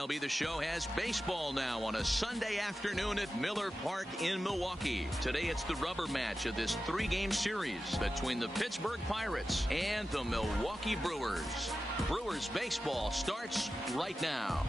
MLB The Show has baseball now on a Sunday afternoon at Miller Park in Milwaukee. Today it's the rubber match of this 3-game series between the Pittsburgh Pirates and the Milwaukee Brewers. Brewers baseball starts right now.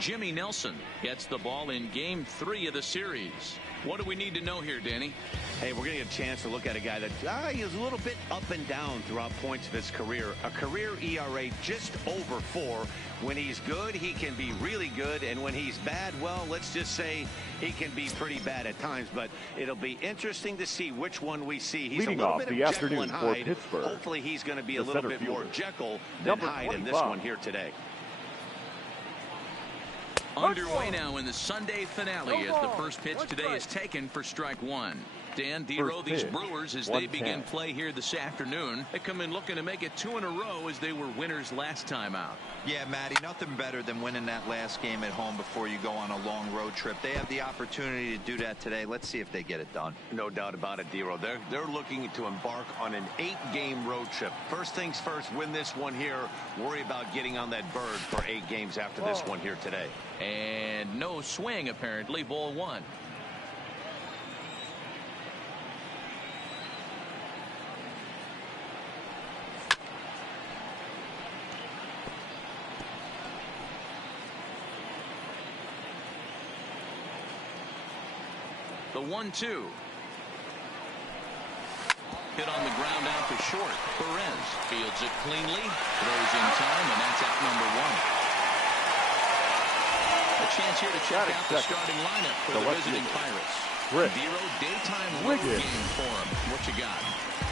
Jimmy Nelson gets the ball in Game 3 of the series. What do we need to know here, Danny? Hey, we're going to get a chance to look at a guy that he is a little bit up and down throughout points of his career. A career ERA just over 4. When he's good, he can be really good. And when he's bad, well, let's just say he can be pretty bad at times. But it'll be interesting to see which one we see. He's Leading a little off bit the of Jekyll afternoon and for Hyde. Pittsburgh. Hopefully he's going to be a little bit more Jekyll than number Hyde in this 25. one here today. Underway now in the Sunday finale as the first pitch today is taken for strike 1. Dan Dero, these Brewers, as they begin play here this afternoon, they come in looking to make it 2 in a row as they were winners last time out. Yeah, Matty, nothing better than winning that last game at home before you go on a long road trip. They have the opportunity to do that today. Let's see if they get it done. No doubt about it, Dero. They're looking to embark on an 8-game road trip. First things first, win this one here. Worry about getting on that bird for 8 games after this one here today. And no swing, apparently. Ball 1. The 1-2. Hit on the ground out to short. Perez fields it cleanly, throws in time, and that's out number 1. A chance here to check out the starting lineup for the visiting Pirates. Dero, daytime road game for him. What you got?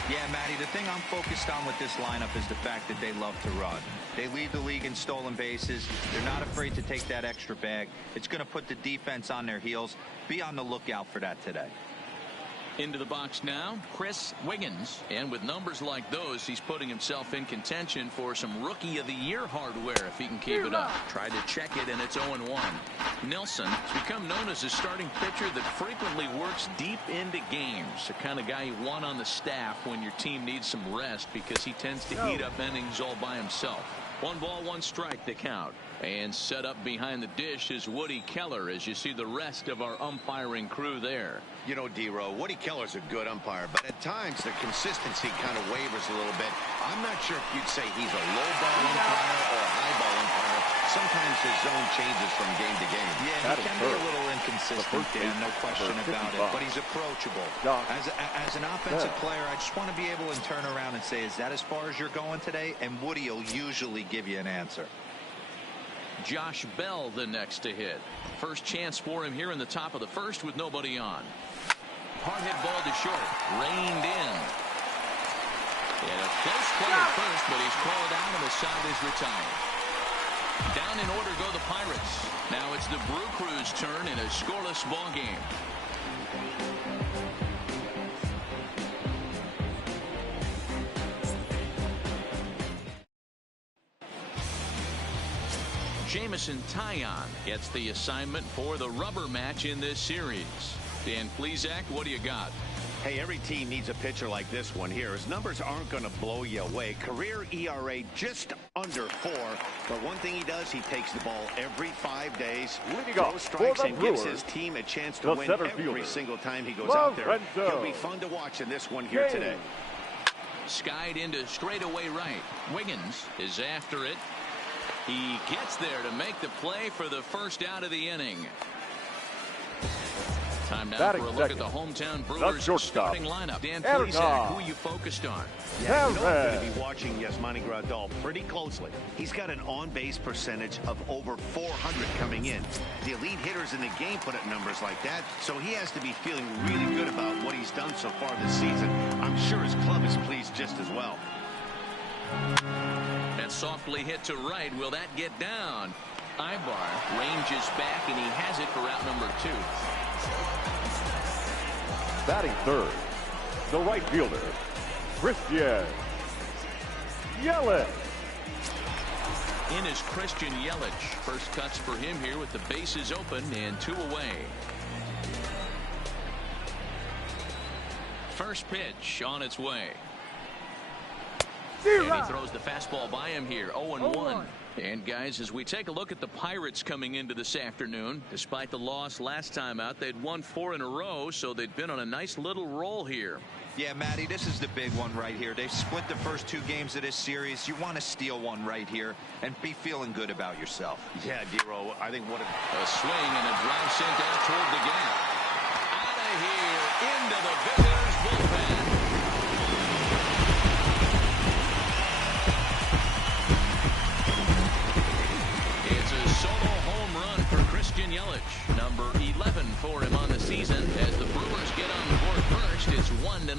Yeah, Matty, the thing I'm focused on with this lineup is the fact that they love to run. They lead the league in stolen bases. They're not afraid to take that extra bag. It's going to put the defense on their heels. Be on the lookout for that today. Into the box now, Chris Wiggins. And with numbers like those, he's putting himself in contention for some Rookie of the Year hardware if he can keep it up. Tried to check it, and it's 0-1. Nelson has become known as a starting pitcher that frequently works deep into games. The kind of guy you want on the staff when your team needs some rest because he tends to eat up innings all by himself. 1 ball, 1 strike, the count. And set up behind the dish is Woody Keller as you see the rest of our umpiring crew there. You know, Dero, Woody Keller's a good umpire, but at times the consistency kind of wavers a little bit. I'm not sure if you'd say he's a low ball umpire or a high ball umpire. Sometimes his zone changes from game to game. Yeah, he can be a little inconsistent, Dan, no question about it, but he's approachable. As an offensive player, I just want to be able to turn around and say, is that as far as you're going today? And Woody will usually give you an answer. Josh Bell the next to hit. First chance for him here in the top of the first with nobody on. Hard hit ball to short. Reined in. And a close play at first, but he's called out and the side is retired. Down in order go the Pirates. Now it's the Brew Crew's turn in a scoreless ball game. Jamison Taillon gets the assignment for the rubber match in this series. Dan Plesac, what do you got? Hey, every team needs a pitcher like this one here. His numbers aren't going to blow you away. Career ERA just under 4. But one thing he does, he takes the ball every 5 days, throws strikes, and gives his team a chance to win every single time he goes out there. He'll be fun to watch in this one here today. Skied into straightaway right. Wiggins is after it. He gets there to make the play for the first out of the inning. Time now for a look at the hometown Brewers starting lineup. Dan Plesac, who are you focused on? Yeah, you know I'm going to be watching Yasmani Grandal pretty closely. He's got an on-base percentage of over 400 coming in. The elite hitters in the game put up numbers like that, so he has to be feeling really good about what he's done so far this season. I'm sure his club is pleased just as well. That softly hit to right. Will that get down? Ibar ranges back, and he has it for out number 2. Batting third, the right fielder, Christian Yelich. In is Christian Yelich. First cuts for him here with the bases open and 2 away. first pitch on its way. And he throws the fastball by him here. 0-1. And guys, as we take a look at the Pirates coming into this afternoon, despite the loss last time out, they'd won 4 in a row, so they'd been on a nice little roll here. Yeah, Matty, this is the big one right here. They've split the first 2 games of this series. You want to steal one right here and be feeling good about yourself. Yeah, Dero, I think what a swing and a drive sent out toward the gap. Out of here into the visitors' bullpen. It's a solo home run for Christian Yelich, number 11 for him on the season. As the Brewers get on the board first, it's 1-0.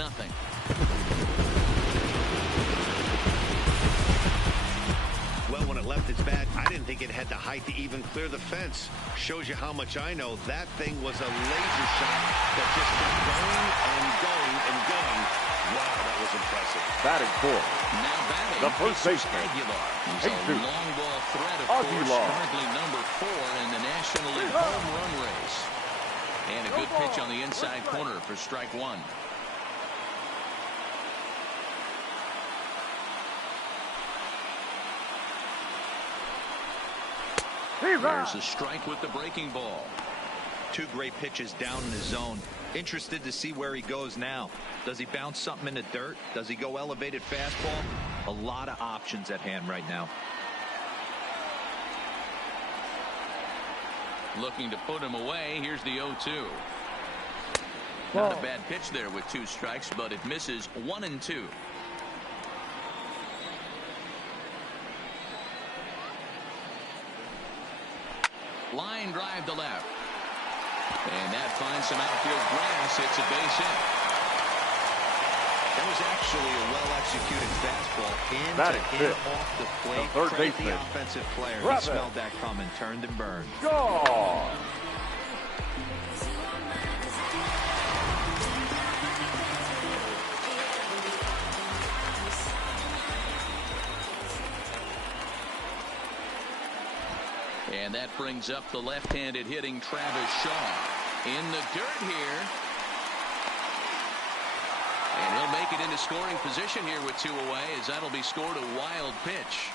Well, when it left its bat, I didn't think it had the height to even clear the fence. Shows you how much I know. That thing was a laser shot that just kept going and going and going. Wow, that was impressive. Batting fourth. Now batting, the first baseman. Aguilar. He's a long ball threat, of course, currently number 4 in the National League home run race. And a good pitch on the inside corner for strike 1. There's a strike with the breaking ball. 2 great pitches down in the zone. Interested to see where he goes now. Does he bounce something in the dirt? Does he go elevated fastball? A lot of options at hand right now. Looking to put him away. Here's the 0-2. Not a bad pitch there with 2 strikes, but it misses 1-2. Line drive to left. And that finds some outfield grass. It's a base hit. That was actually a well-executed fastball in off the plate. Credit the offensive player. He smelled that coming, turned and burned. Gone. And that brings up the left-handed hitting Travis Shaw in the dirt here. And he'll make it into scoring position here with 2 away, as that'll be scored a wild pitch.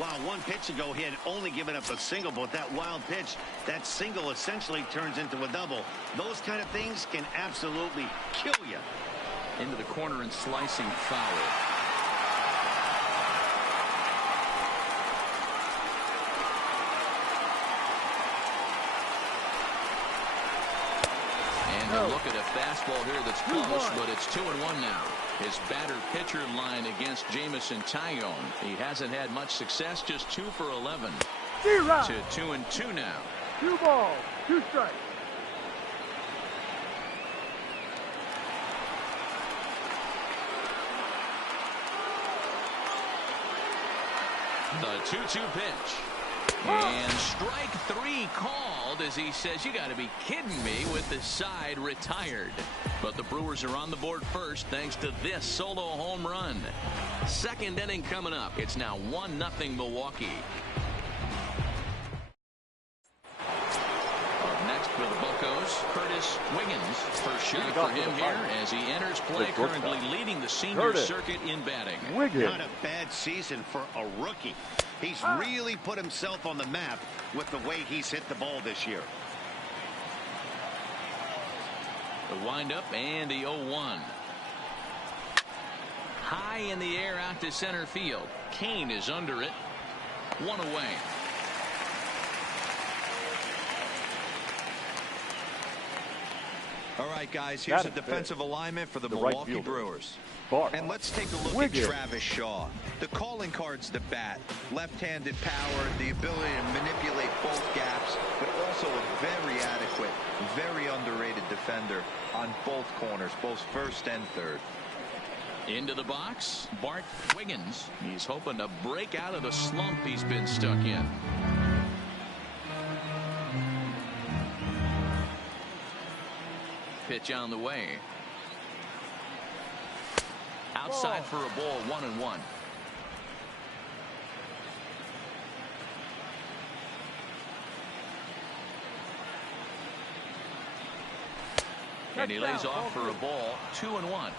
Wow, 1 pitch ago he had only given up a single, but that wild pitch, that single essentially turns into a double. Those kind of things can absolutely kill you. Into the corner and slicing foul. Look at a fastball here that's close, but it's 2-1 now. His batter-pitcher line against Jamison Tyone. He hasn't had much success, just 2 for 11. To 2-2 now. 2 balls, 2 strikes. The 2-2 pitch. And strike 3 called, as he says, you got to be kidding me, with the side retired. But the Brewers are on the board first thanks to this solo home run. Second inning coming up. It's now 1-0 Milwaukee. Up next for the Buccos, Curtis Wiggins. First shot for him here as he enters play, currently leading the senior circuit in batting. Not a bad season for a rookie. He's really put himself on the map with the way he's hit the ball this year. The windup and the 0-1. High in the air out to center field. Kane is under it. 1 away. All right, guys, here's a defensive alignment for the Milwaukee Brewers. And let's take a look at Travis Shaw. The calling card's the bat. Left-handed power, the ability to manipulate both gaps, but also a very adequate, very underrated defender on both corners, both first and third. Into the box, Bart Wiggins. He's hoping to break out of the slump he's been stuck in. Pitch on the way. Outside for a ball, 1-1. And he lays off for a ball, 2-1.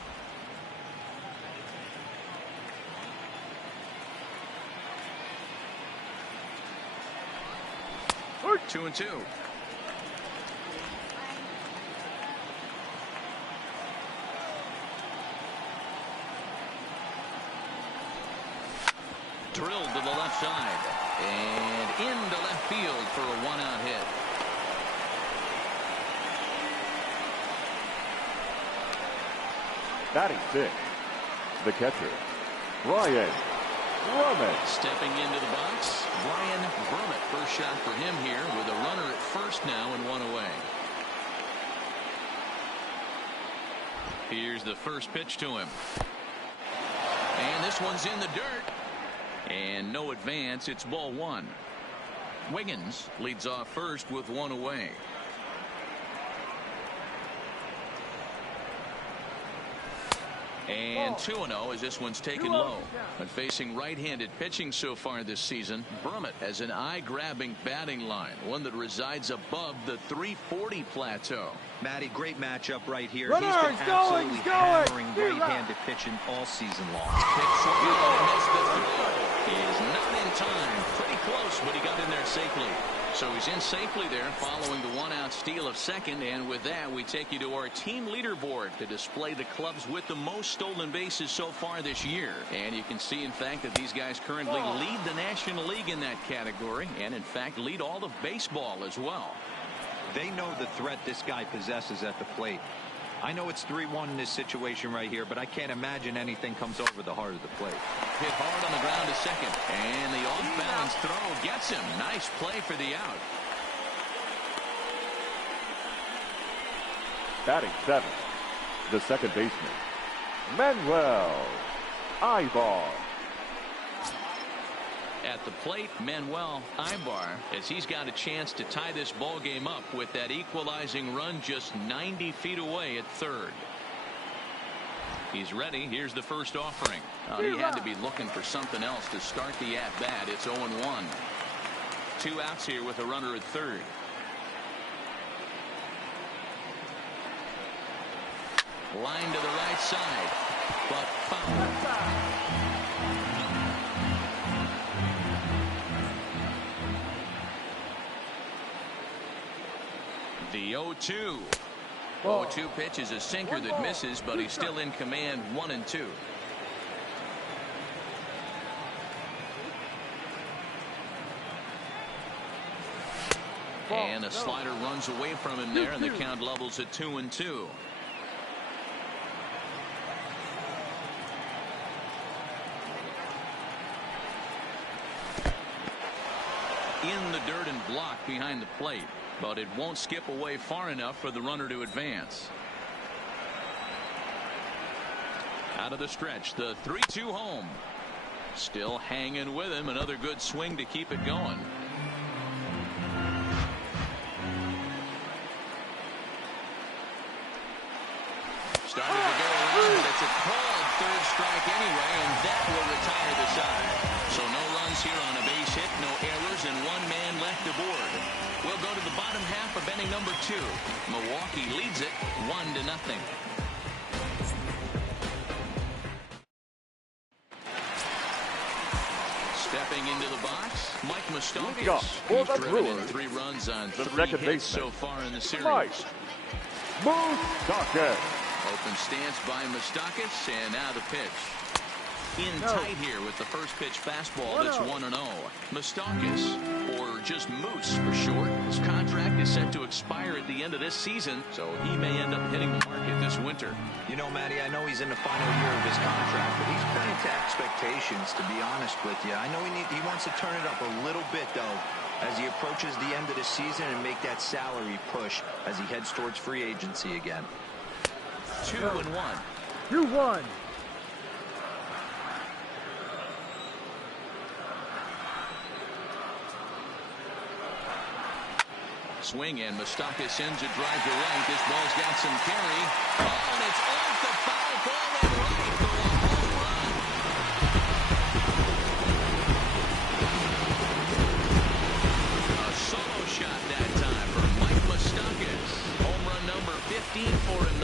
Two and 2. Drilled to the left side and into left field for a one-out hit. Batting 6, the catcher, Brian Brummett. Stepping into the box, Brian Brummett. First shot for him here with a runner at first now and one away. Here's the first pitch to him. And this one's in the dirt. And no advance. It's ball one. Wiggins leads off first with one away. And 2-0 as this one's taken low. But facing right-handed pitching so far this season, Brummett has an eye-grabbing batting line, one that resides above the 340 plateau. Matty, great matchup right here. Runner, He's been absolutely hammering going. right-handed pitching all season long. Pitch swung on and missed the throw. He is not in time. Pretty close, but he got in there safely. So he's in safely there following the one-out steal of second. And with that, we take you to our team leaderboard to display the clubs with the most stolen bases so far this year. And you can see, in fact, that these guys currently lead the National League in that category and, in fact, lead all of baseball as well. They know the threat this guy possesses at the plate. I know it's 3-1 in this situation right here, but I can't imagine anything comes over the heart of the plate. Hit hard on the ground to second. And the off-balance throw gets him. Nice play for the out. Batting 7, the second baseman, Manuel Ibar. At the plate, Manuel Ibar, as he's got a chance to tie this ball game up with that equalizing run just 90 feet away at third. He's ready. Here's the first offering. He had to be looking for something else to start the at-bat. It's 0-1. 2 outs here with a runner at third. Line to the right side, but foul. The 0-2. 0-2 pitch is a sinker that misses, but he's still in command, 1-2. And a slider runs away from him there, and the count levels at 2-2. In the dirt and blocked behind the plate, but it won't skip away far enough for the runner to advance. Out of the stretch, the 3-2 home. Still hanging with him. Another good swing to keep it going. Started to go around, but it's a called third strike anyway, and that will retire the side. So no runs here on a base hit, no errors, and one man left aboard. We'll go to the bottom half of inning number 2. Milwaukee leads it 1-0. Stepping into the box, Mike Moustakas. For the He's driven in Brewers, 3 runs on the 3 second hits baseman, so far in the series. Mike Moustakas. Open stance by Moustakas, and now the pitch. In tight here with the first pitch fastball. That's 1-0. Moustakas, or just Moose for short, his contract is set to expire at the end of this season, so he may end up hitting the market this winter. You know, Matty, I know he's in the final year of his contract, but he's playing to expectations, to be honest with you. I know he wants to turn it up a little bit, though, as he approaches the end of the season and make that salary push as he heads towards free agency again. 2-1. 2-1. Swing, and Moustakas sends a drive to right. This ball's got some carry. Oh, and it's off the foul ball and right for a home run. A solo shot that time for Mike Moustakas. Home run number 15 for him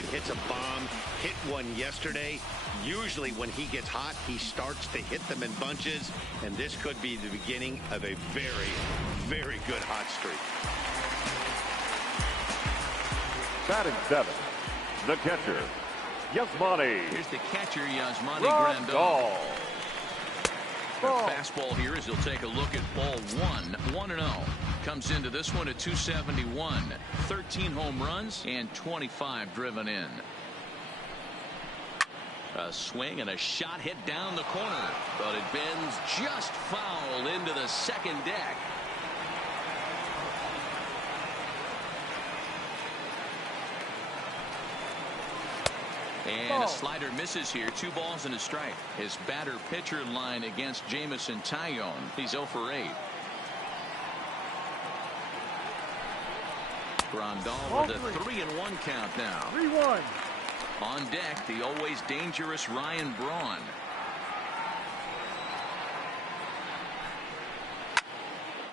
right? Hits a bomb, hit one yesterday. Usually when he gets hot, he starts to hit them in bunches, and this could be the beginning of a very, very good hot streak. Batting 7, the catcher, Yasmani. Here's the catcher, Yasmani Grandal. The Ball. fastball here as he'll take a look at ball 1-0. Comes into this one at 271. 13 home runs and 25 driven in. A swing and a shot hit down the corner, but it bends just foul into the second deck. And a slider misses here. 2 balls and a strike. His batter-pitcher line against Jamison Tyone. He's 0 for 8. Grandal with a 3-1 count now. 3-1. On deck, the always dangerous Ryan Braun.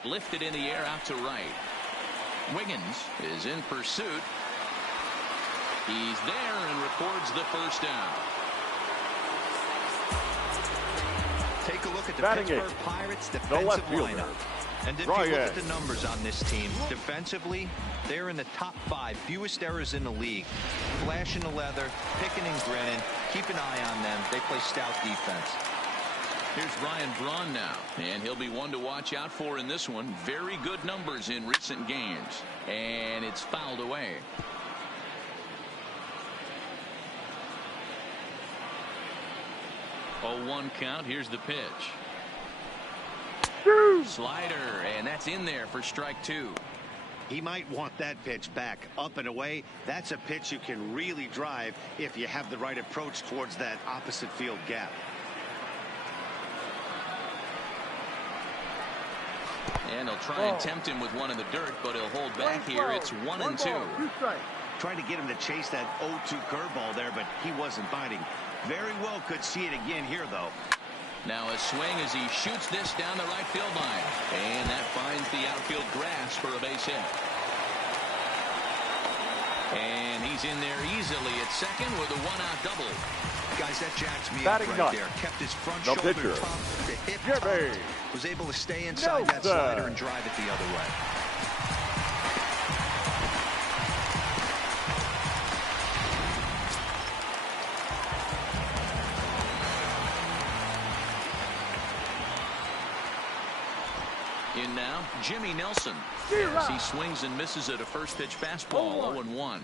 Lifted in the air out to right. Wiggins is in pursuit. He's there and records the first down. Take a look at the Batting Pittsburgh 8, Pirates the defensive left fielder, lineup. And if Ryan. you look at the numbers on this team, defensively, they're in the top 5 fewest errors in the league. Flashing the leather, picking and grinning. Keep an eye on them. They play stout defense. Here's Ryan Braun now, and he'll be one to watch out for in this one. Very good numbers in recent games, and it's fouled away. 0-1 count. Here's the pitch. Slider, and that's in there for strike 2. He might want that pitch back up and away. That's a pitch you can really drive if you have the right approach towards that opposite field gap. And he'll try and tempt him with one in the dirt, but he'll hold back here. It's 1-2. 2 strikes. Trying to get him to chase that 0-2 curveball there, but he wasn't biting. Very well could see it again here, though. Now a swing as he shoots this down the right field line. And that finds the outfield grass for a base hit. And he's in there easily at second with a 1-out double. Guys, that jacks me Batting up right 9, there. Kept his front the shoulder pitcher, tough, the hip Jimmy tough. Was able to stay inside that Nelson. slider and drive it the other way. In now, Jimmy Nelson. As he swings and misses at a first pitch fastball, 0-1.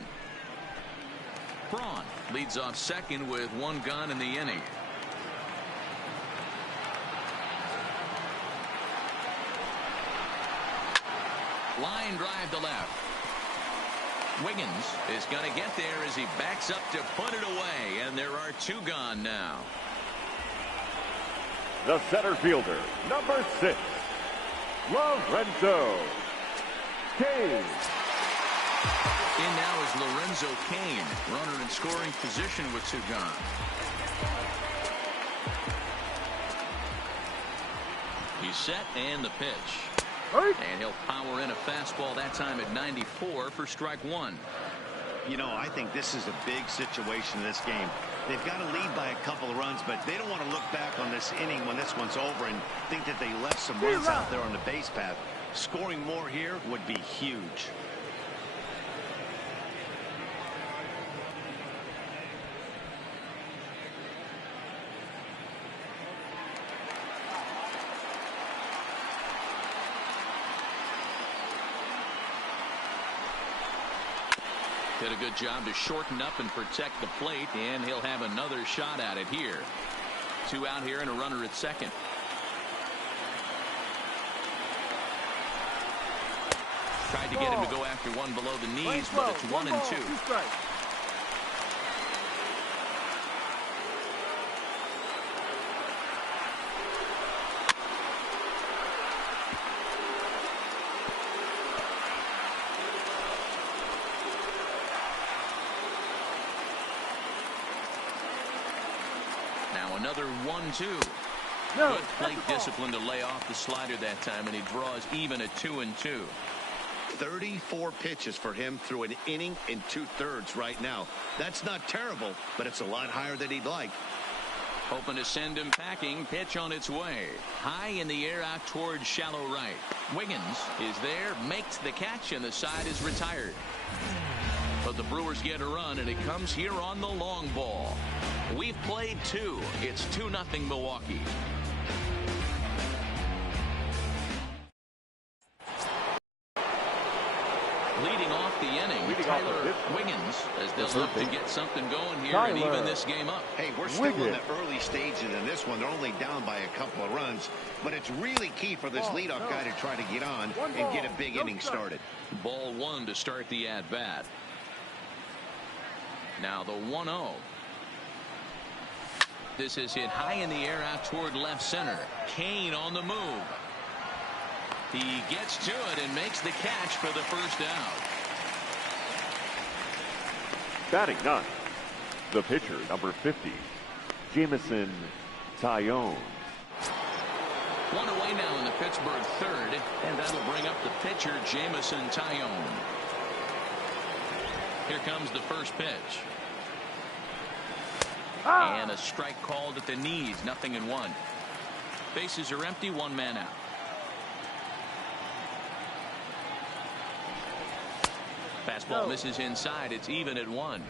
Braun leads off second with 1 gun in the inning. Line drive to left. Wiggins is going to get there as he backs up to put it away, and there are 2 gone now. The center fielder, number 6, Lorenzo Cain. In now is Lorenzo Cain, runner in scoring position with 2 gone. He's set and the pitch. And he'll power in a fastball that time at 94 for strike 1. You know, I think this is a big situation in this game. They've got to lead by a couple of runs, but they don't want to look back on this inning when this one's over and think that they left some runs out there on the base path. Scoring more here would be huge. Did a good job to shorten up and protect the plate, and he'll have another shot at it here. 2 out here and a runner at second. Tried to get him to go after one below the knees, but it's 1-2. 2 strikes. Now another 1-2. No, Good plate discipline to lay off the slider that time, and he draws even at 2-2. 34 pitches for him through an inning and 2/3 right now. That's not terrible, but it's a lot higher than he'd like. Hoping to send him packing. Pitch on its way. High in the air out towards shallow right. Wiggins is there, makes the catch, and the side is retired. But the Brewers get a run, and it comes here on the long ball. We've played 2. It's 2-0 Milwaukee. Leading off the inning, Tyler Wiggins, as they'll look to get something going here and even this game up. Hey, we're still in the early stages in this one. They're only down by a couple of runs, but it's really key for this leadoff guy to try to get on and get a big inning started. Ball 1 to start the at-bat. Now the 1-0. This is hit high in the air out toward left center. Kane on the move. He gets to it and makes the catch for the first out. Batting 9th, the pitcher, number 50, Jameson Taillon. 1 away now in the Pittsburgh third, and that'll bring up the pitcher, Jameson Taillon. Here comes the first pitch. And a strike called at the knees, 0-1. Bases are empty, 1 man out. Fastball misses inside. It's even at 1.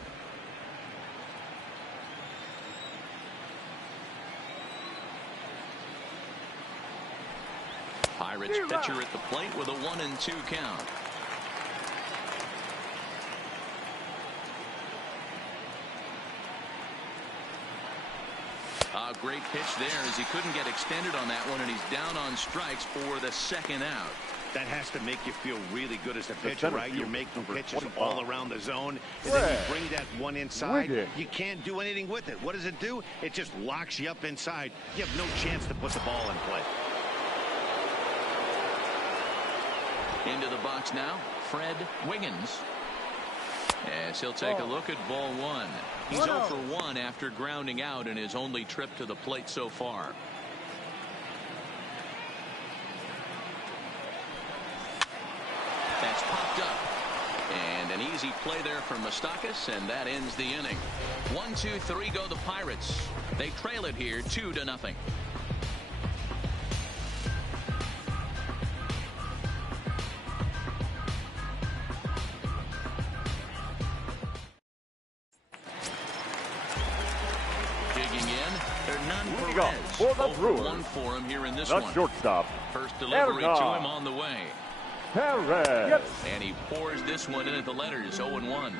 Pirates pitcher at the plate with a 1-2 count. A great pitch there as he couldn't get extended on that one, and he's down on strikes for the second out. That has to make you feel really good as a pitcher, right? You're making pitches all around the zone, and then you bring that one inside. You can't do anything with it. What does it do? It just locks you up inside. You have no chance to put the ball in play. Into the box now, Fred Wiggins. As he'll take a look at ball 1. He's 0 for 1 after grounding out in his only trip to the plate so far. That's popped up. And an easy play there from Moustakas, and that ends the inning. 1, 2, 3 go the Pirates. They trail it here 2-0. For the Brewers, 1 for him here in this the one. Shortstop, First delivery to him on the way. Perez. And he pours this one in at the letters, 0-1.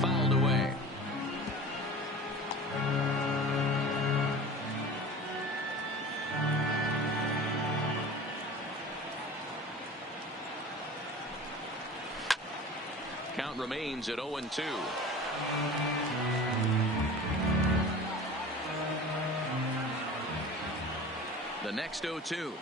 Fouled away. Count remains at 0-2. The next 0-2.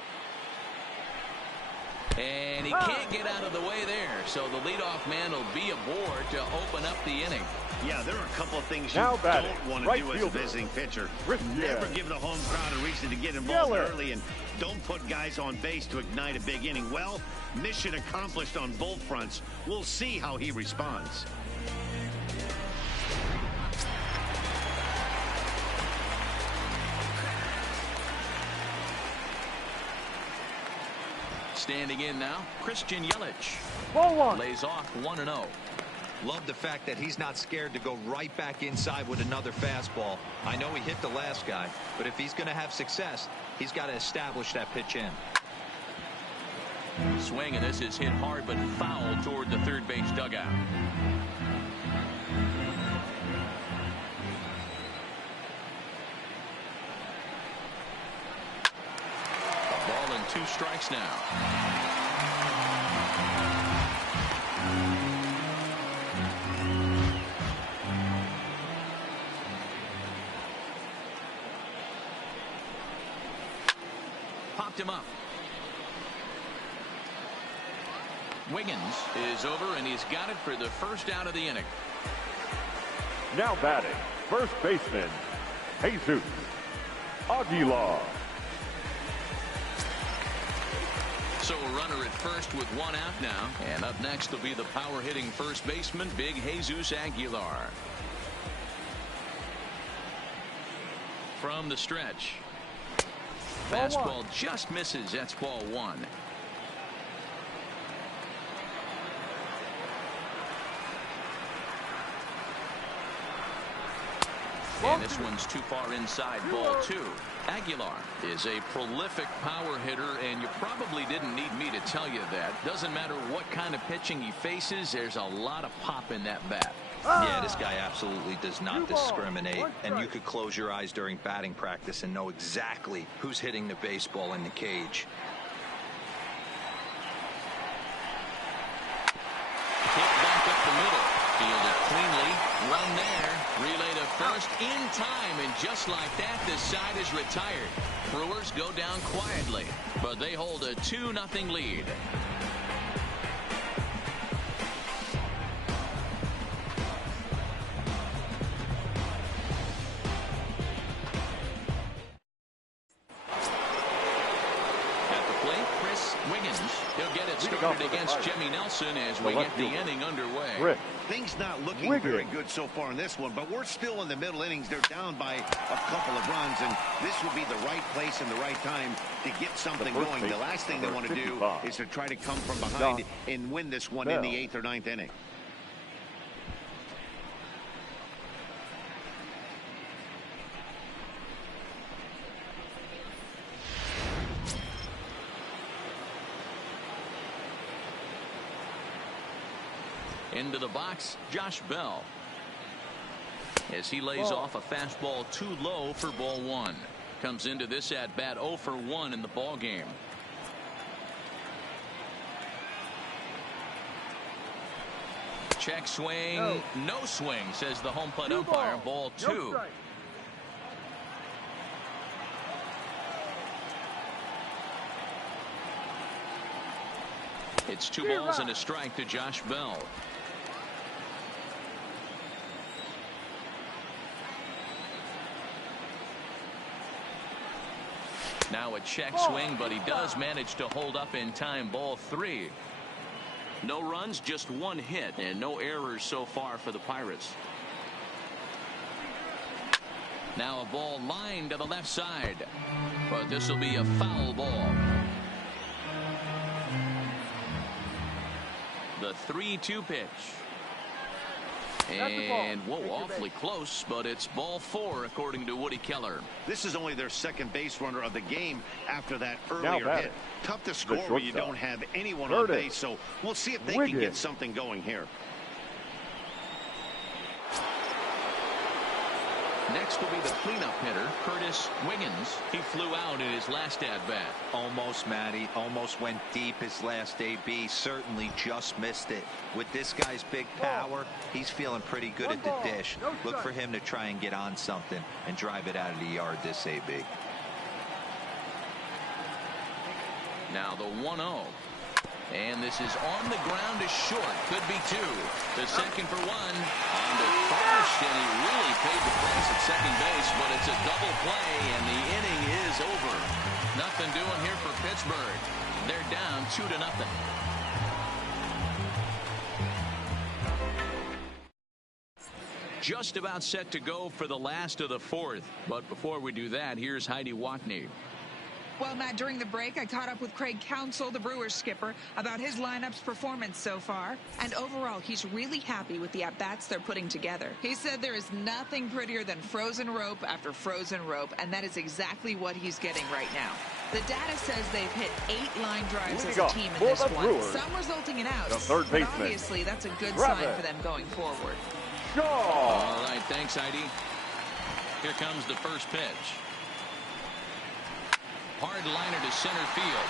And he can't get out of the way there, so the leadoff man will be aboard to open up the inning. Yeah, there are a couple of things you don't want to do as a visiting pitcher. Never give the home crowd a reason to get involved early, and don't put guys on base to ignite a big inning. Well, mission accomplished on both fronts. We'll see how he responds. Standing in now, Christian Yelich. Ball 1. Lays off 1-0. Love the fact that he's not scared to go right back inside with another fastball. I know he hit the last guy, but if he's going to have success, he's got to establish that pitch in. Swing, and this is hit hard but foul toward the third base dugout. Ball and 2 strikes now. Popped him up. Wiggins is over, and he's got it for the first out of the inning. Now batting, first baseman, Jesus Aguilar. So a runner at first with one out now. And up next will be the power-hitting first baseman, big Jesus Aguilar. From the stretch. Fastball just misses. That's ball one. And this one's too far inside, ball two. Aguilar is a prolific power hitter, and you probably didn't need me to tell you that. Doesn't matter what kind of pitching he faces, there's a lot of pop in that bat. Yeah, this guy absolutely does not discriminate, and you could close your eyes during batting practice and know exactly who's hitting the baseball in the cage. Hit back up the middle. Fielded cleanly. Run there. Relay to first in time, and just like that, this side is retired. Brewers go down quietly, but they hold a 2-0 lead. He'll get it started against Jimmy Nelson as we get the inning underway. Things not looking very good so far in this one, but we're still in the middle innings. They're down by a couple of runs, and this would be the right place and the right time to get something going. The last thing they want to do is to try to come from behind and win this one in the 8th or 9th inning. Into the box, Josh Bell. As he lays off a fastball too low for ball one. Comes into this at bat 0 for 1 in the ball game. Check swing, no swing, says the home plate umpire. Ball two. It's 2 balls and a strike to Josh Bell. Now a check swing, but he does manage to hold up in time. Ball 3. No runs, just 1 hit, and no errors so far for the Pirates. Now a ball lined to the left side, but this will be a foul ball. The 3-2 pitch. And, whoa, awfully close, but it's ball 4, according to Woody Keller. This is only their second base runner of the game after that earlier hit. Tough to score when you don't have anyone on base, so we'll see if they can get something going here. Next will be the cleanup hitter, Curtis Wiggins. He flew out in his last at-bat. Almost, Matty. Almost went deep his last AB. Certainly just missed it. With this guy's big power, he's feeling pretty good at the dish. Look for him to try and get on something and drive it out of the yard this AB. Now the 1-0. And this is on the ground to short. Could be 2. The second for 1. On to first, and he really paid the price at second base, but it's a double play, and the inning is over. Nothing doing here for Pittsburgh. They're down 2-0. Just about set to go for the last of the 4th. But before we do that, here's Heidi Watney. Well, Matt, during the break, I caught up with Craig Counsell, the Brewers skipper, about his lineup's performance so far. And overall, he's really happy with the at-bats they're putting together. He said there is nothing prettier than frozen rope after frozen rope, and that is exactly what he's getting right now. The data says they've hit 8 line drives as a team in this one, some resulting in outs. But obviously, that's a good sign for them going forward. All right, thanks, Heidi. Here comes the first pitch. Hard liner to center field.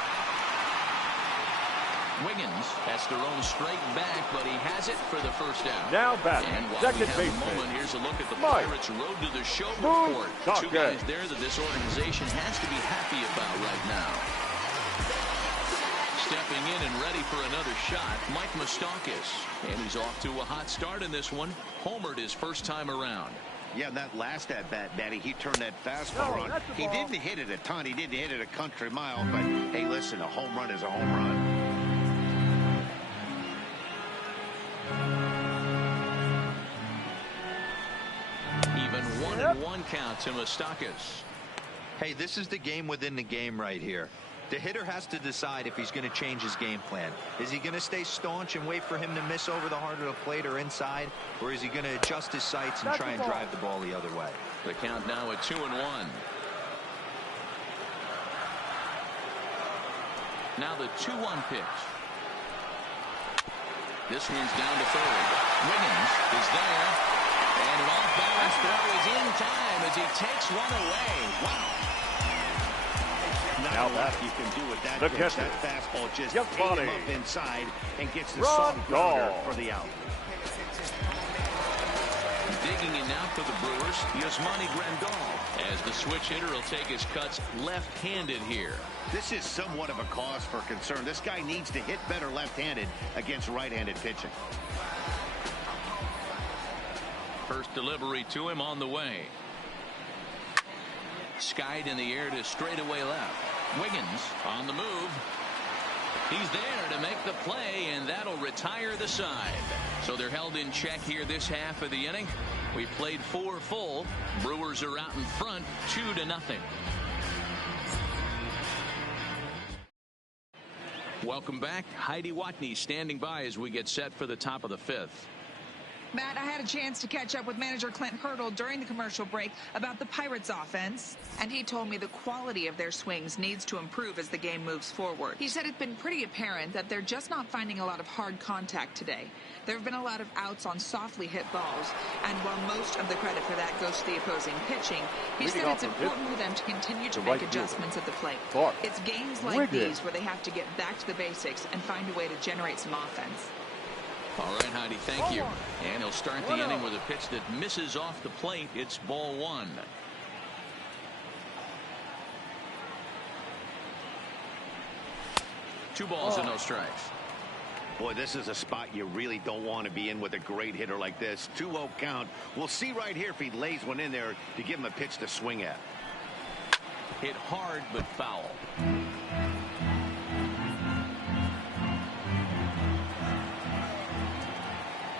Wiggins has thrown straight back, but he has it for the first out. Now batting, and while second we have baseman. a moment, here's a look at the Pirates' road to the show report. 2 guys there that this organization has to be happy about right now. stepping in and ready for another shot, Mike Moustakas. And he's off to a hot start in this one. Homered his first time around. Yeah, that last at-bat, Danny, he turned that fastball on. He didn't hit it a ton. He didn't hit it a country mile. But, hey, listen, a home run is a home run. Even 1-1 count to Moustakas. Hey, this is the game within the game right here. The hitter has to decide if he's going to change his game plan. Is he going to stay staunch and wait for him to miss over the heart of the plate or inside? Or is he going to adjust his sights and try and drive the ball the other way? The count now at 2-1. Now the 2-1 pitch. This one's down to third. Wiggins is there. And an off-balance throw is in time as he takes one away. Wow. Not a lot you can do with that pitch. That fastball just ate him up inside and gets the soft grounder for the out. Digging in now for the Brewers, Yasmani Grandal, as the switch hitter will take his cuts left-handed here. This is somewhat of a cause for concern. This guy needs to hit better left-handed against right-handed pitching. First delivery to him on the way. Skied in the air to straightaway left. Wiggins on the move. He's there to make the play, and that'll retire the side. So they're held in check here this half of the inning. We've played 4 full. Brewers are out in front 2-0. Welcome back. Heidi Watney standing by as we get set for the top of the 5th. Matt, I had a chance to catch up with manager Clint Hurdle during the commercial break about the Pirates offense, and he told me the quality of their swings needs to improve as the game moves forward. He said it's been pretty apparent that they're just not finding a lot of hard contact today. There have been a lot of outs on softly hit balls, and while most of the credit for that goes to the opposing pitching, he said it's important for them to continue to make adjustments at the plate. It's games like these where they have to get back to the basics and find a way to generate some offense. All right, Heidi, thank you. And he'll start the inning with a pitch that misses off the plate. It's ball 1. Two balls and no strikes. Boy, this is a spot you really don't want to be in with a great hitter like this. 2-0 count. We'll see right here if he lays one in there to give him a pitch to swing at. Hit hard but foul.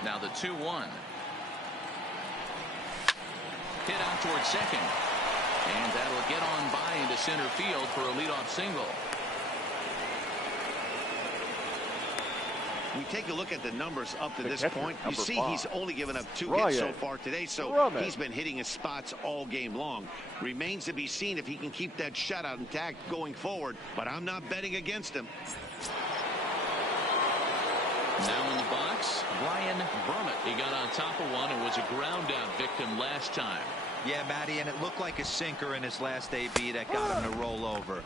Now the 2-1. Hit out towards second. And that'll get on by into center field for a leadoff single. We take a look at the numbers up to this point. You see he's only given up 2 hits so far today, so he's been hitting his spots all game long. Remains to be seen if he can keep that shutout intact going forward, but I'm not betting against him. Now in the box, Brian Burmett. He got on top of one and was a ground out victim last time. Yeah, Matty, and it looked like a sinker in his last AB that got him to roll over.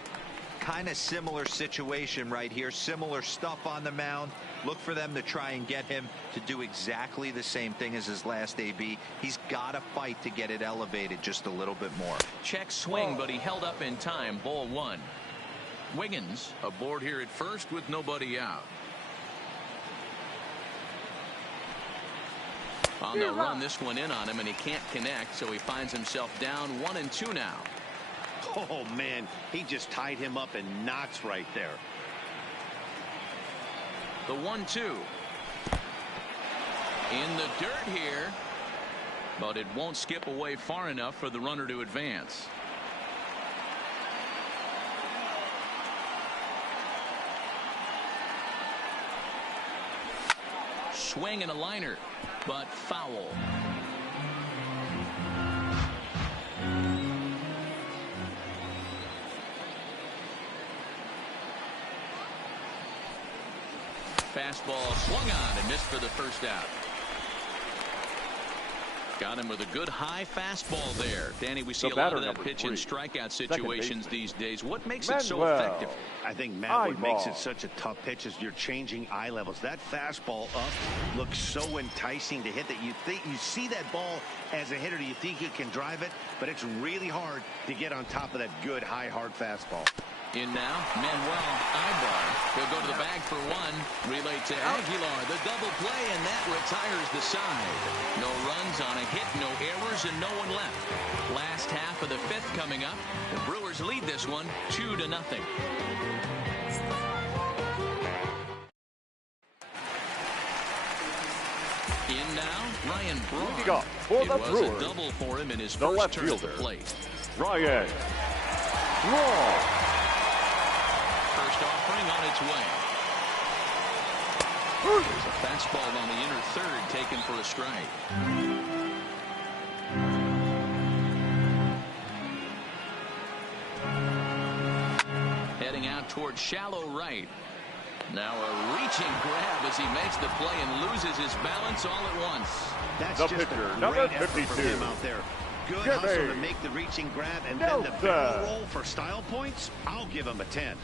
Kind of similar situation right here. Similar stuff on the mound. Look for them to try and get him to do exactly the same thing as his last AB. He's got to fight to get it elevated just a little bit more. Check swing, but he held up in time. Ball 1. Wiggins aboard here at first with nobody out. On the run, this one in on him, and he can't connect, so he finds himself down 1-2 now. Oh, man, he just tied him up in knots right there. The 1-2. In the dirt here, but it won't skip away far enough for the runner to advance. Swing and a liner, but foul. Fastball swung on and missed for the first out. Got him with a good high fastball there. Danny, we see a lot of that pitch in strikeout situations these days. What makes it so effective? I think, Matt, what makes it such a tough pitch is you're changing eye levels. That fastball up looks so enticing to hit that you see that ball as a hitter, you think you can drive it, but it's really hard to get on top of that good high hard fastball. In now, Manuel Ibar. He'll go to the bag for one. Relay to Aguilar. The double play, and that retires the side. No runs on a hit, no errors, and no one left. Last half of the fifth coming up. The Brewers lead this one 2-0. In now, Ryan Braun. For it the was Brewers, a double for him in his the first left turn at the fielder, plate. Ryan Braun. First offering on its way. There's a fastball on the inner third taken for a strike. Heading out towards shallow right. Now a reaching grab as he makes the play and loses his balance all at once. That's The just pitcher, a number great effort 52. from him out there. Good Jimmy hustle to make the reaching grab, and then the Nelson. barrel roll for style points. I'll give him a 10.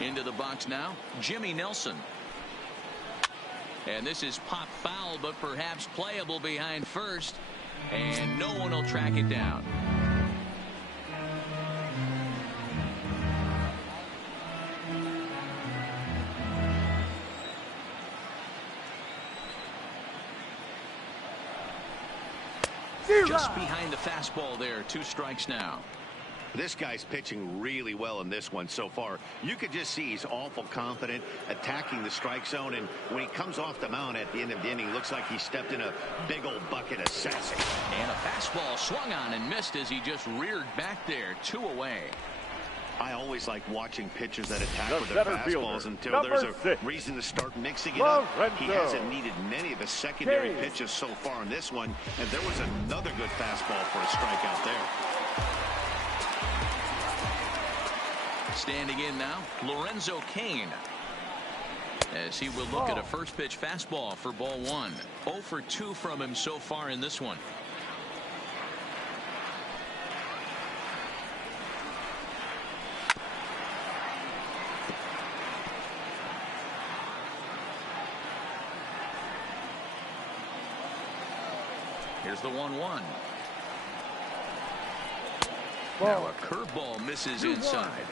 Into the box now, Jimmy Nelson. And this is pop foul, but perhaps playable behind first. And no one will track it down. Just behind the fastball there. 2 strikes now. This guy's pitching really well in this one so far. You could just see he's awful confident attacking the strike zone, and when he comes off the mound at the end of the inning, looks like he stepped in a big old bucket of sassy. And a fastball swung on and missed as he just reared back there. 2 away. I always like watching pitchers that attack The with their center fielder, fastballs until number there's a 6, reason to start mixing it up. He Lorenzo. hasn't needed many of the secondary pitches so far in this one, and there was another good fastball for a strikeout there. Standing in now, Lorenzo Cain. As he will look at a first pitch fastball for ball 1. 0 for 2 from him so far in this one. Here's the 1-1. Now a curveball misses inside.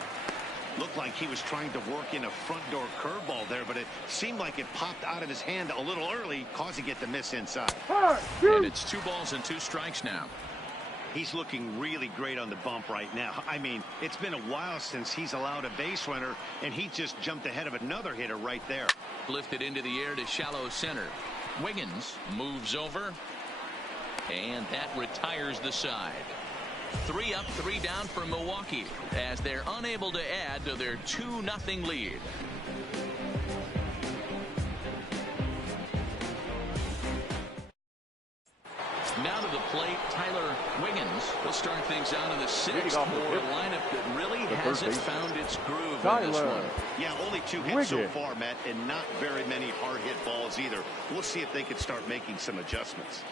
Looked like he was trying to work in a front door curveball there, but it seemed like it popped out of his hand a little early, causing it to miss inside. And it's 2 balls and 2 strikes now. He's looking really great on the bump right now. I mean, it's been a while since he's allowed a base runner, and he just jumped ahead of another hitter right there. Lifted into the air to shallow center. Wiggins moves over, and that retires the side. 3 up, 3 down for Milwaukee as they're unable to add to their 2-0 lead. Now to the plate, Tyler Wiggins will start things out in the 6th for a lineup that really hasn't found its groove in this one. Yeah, only 2 hits so far, Matt, and not very many hard hit balls either. We'll see if they can start making some adjustments.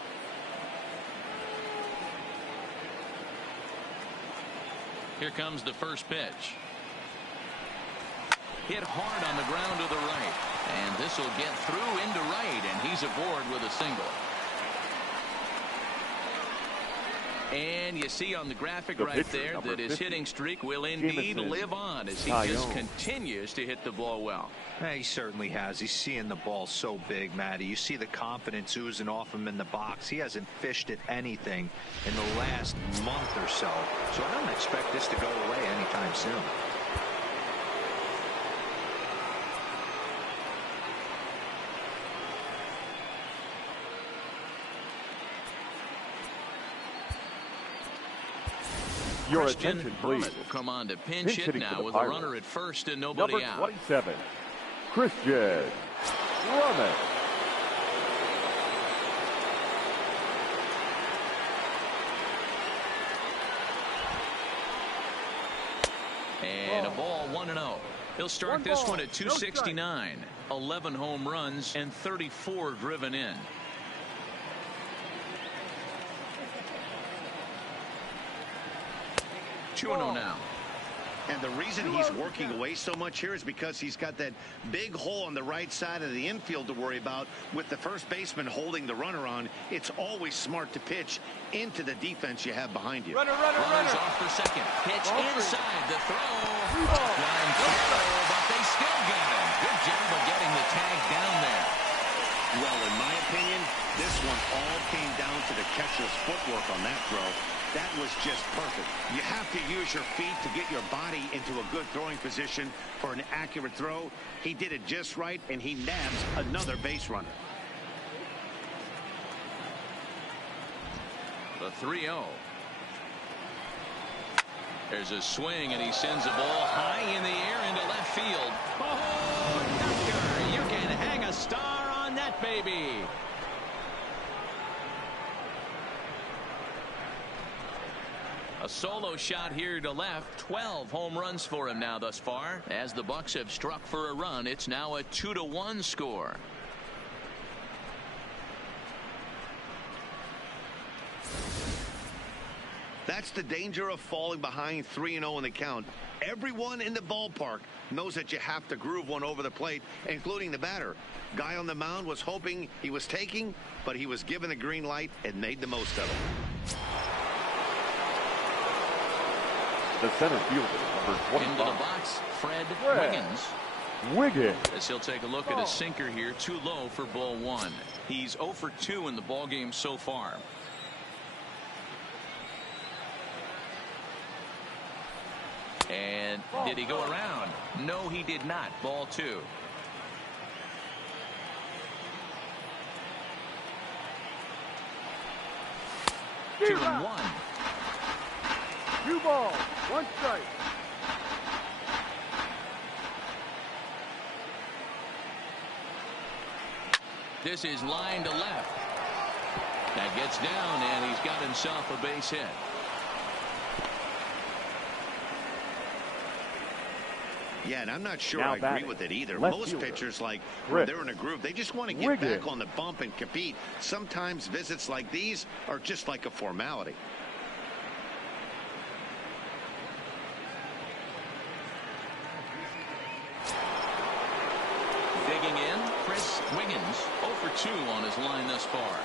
Here comes the first pitch. Hit hard on the ground to the right. And this will get through into right, and he's aboard with a single. And you see on the graphic right there that his hitting streak will indeed live on as he just continues to hit the ball well. He certainly has. He's seeing the ball so big, Matty. You see the confidence oozing off him in the box. He hasn't fished at anything in the last month or so. So I don't expect this to go away anytime soon. Your Christian attention, please. Hermit will come on to pinch hit now with a Pirates. runner at first and nobody Number out. 27, Christian Hermit. And a ball 1-0. He'll start this one at 269. 11 home runs and 34 driven in. Two 2-0 now. And the reason he's working away so much here is because he's got that big hole on the right side of the infield to worry about. With the first baseman holding the runner on, it's always smart to pitch into the defense you have behind you. Runner. Runners off for second. Pitch inside the throw. Line throw, but they still got him. Good job of getting the tag down there. Well, in my opinion, this one all came down to the catcher's footwork on that throw. That was just perfect. You have to use your feet to get your body into a good throwing position for an accurate throw. He did it just right, and he nabs another base runner. The 3-0. There's a swing, and he sends the ball high in the air into left field. Oh, Doctor, you can hang a star on that baby. A solo shot here to left. 12 home runs for him now thus far. As the Bucks have struck for a run, it's now a 2-1 score. That's the danger of falling behind 3-0 in the count. Everyone in the ballpark knows that you have to groove one over the plate, including the batter. Guy on the mound was hoping he was taking, but he was given the green light and made the most of it. The center fielder, number 25. Into the box, Fred Wiggins. As he'll take a look at a sinker here, too low for ball one. He's 0 for 2 in the ball game so far. And did he go around? No, he did not. Ball 2. Two and one. 2 balls, 1 strike. This is line to left. That gets down, and he's got himself a base hit. Yeah, and I'm not sure Now I agree with it either. Left Most fielder, pitchers, like when Chris they're in a groove, they just want to get Wiggins. back on the bump and compete. Sometimes visits like these are just like a formality. Digging in, Chris Wiggins, 0 for 2 on his line thus far.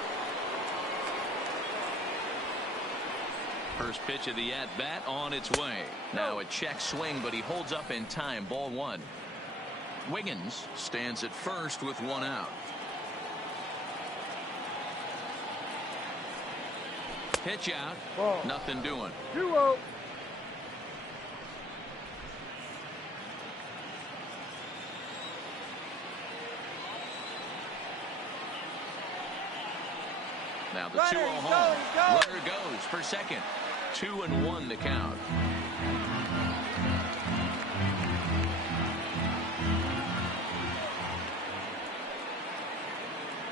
First pitch of the at-bat on its way. Now a check swing, but he holds up in time. Ball 1. Wiggins stands at first with 1 out. Pitch out. Ball. Nothing doing. 2-0. Now the 2-0 home. Runner goes for second. 2-1 the count.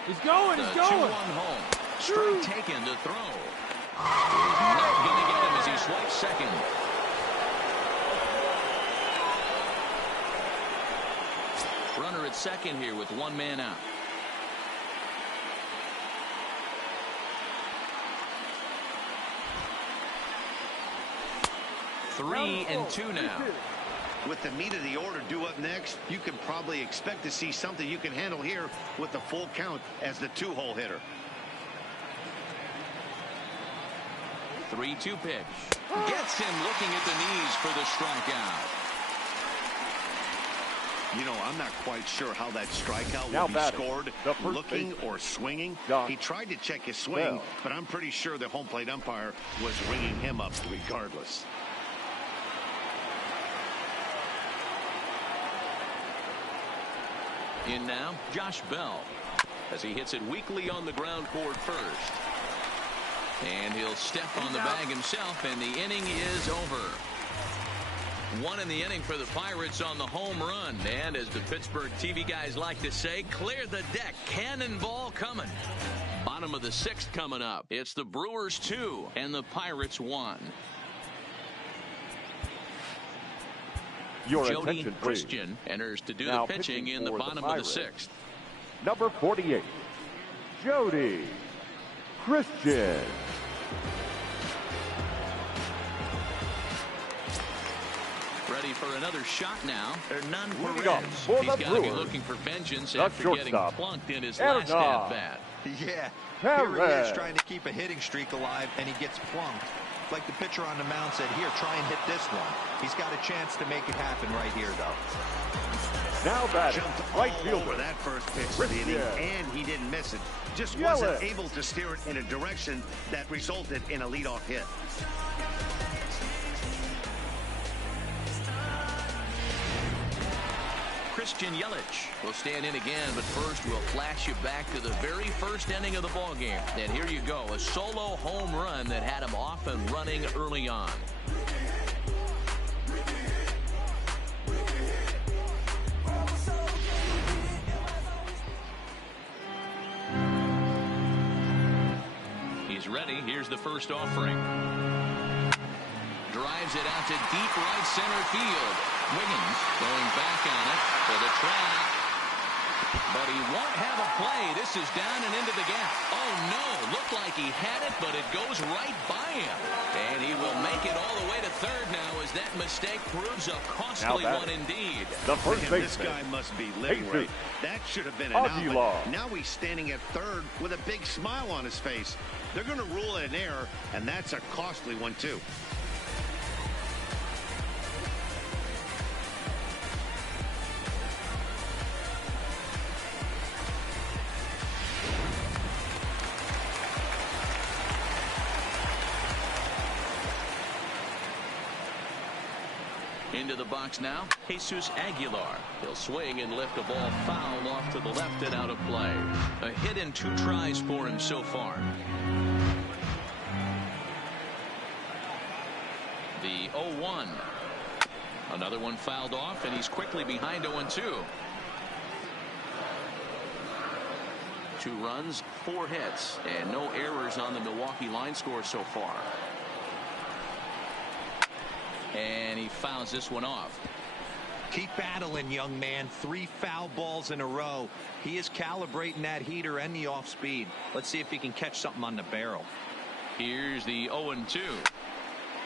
He's going. The 2-1 home. Strike taken to throw. Not going to get him as he swipes second. Runner at second here with 1 man out. Three and 2 now. With the meat of the order due up next, you can probably expect to see something you can handle here with the full count as the 2-hole hitter. 3-2 pitch. Gets him looking at the knees for the strikeout. You know, I'm not quite sure how that strikeout Now will be batting, scored, the first looking baseman, or swinging. Josh He tried to check his swing, Bell. but I'm pretty sure the home plate umpire was ringing him up regardless. In now, Josh Bell, as he hits it weakly on the ground toward first. And he'll step on the bag himself, and the inning is over. 1 in the inning for the Pirates on the home run. And as the Pittsburgh TV guys like to say, clear the deck. Cannonball coming. Bottom of the 6th coming up. It's the Brewers 2 and the Pirates 1. Your Jody attention, please. Christian enters to do Now the pitching in the for bottom of the Pirates, 6th. Number 48, Jody Christian. ready for another shot now. Hernan Moving on Perez. for He's the got to be Brewers. looking for vengeance The after getting shortstop, plunked in his Hernan last at-bat. Yeah, Perez. here he is trying to keep a hitting streak alive, and he gets plunked. Like the pitcher on the mound said, here, try and hit this one. He's got a chance to make it happen right here, though. Now batting, Jumped right all fielder, over that first pitch of the inning, and he didn't miss it. Just wasn't able to steer it in a direction that resulted in a leadoff hit. Christian Yelich will stand in again, but first we'll flash you back to the very first inning of the ball game. And here you go, a solo home run that had him off and running early on. He's ready. Here's the first offering. Drives it out to deep right center field. Wiggins going back on it for the try. But he won't have a play. This is down and into the gap. Oh, no. Looked like he had it, but it goes right by him. And he will make it all the way to third now as that mistake proves a costly one indeed. the first baseman. This guy must be living Jesus. right. That should have been an out. Aguilar. But now he's standing at third with a big smile on his face. They're going to rule it an error, and that's a costly one, too. Into the box now, Jesus Aguilar. He'll swing and lift a ball foul off to the left and out of play. A hit in 2 tries for him so far. The 0-1. Another one fouled off, and he's quickly behind 0-2. 2 runs, 4 hits, and no errors on the Milwaukee line score so far. And he fouls this one off. Keep battling, young man. 3 foul balls in a row. He is calibrating that heater and the off speed. Let's see if he can catch something on the barrel. Here's the 0-2.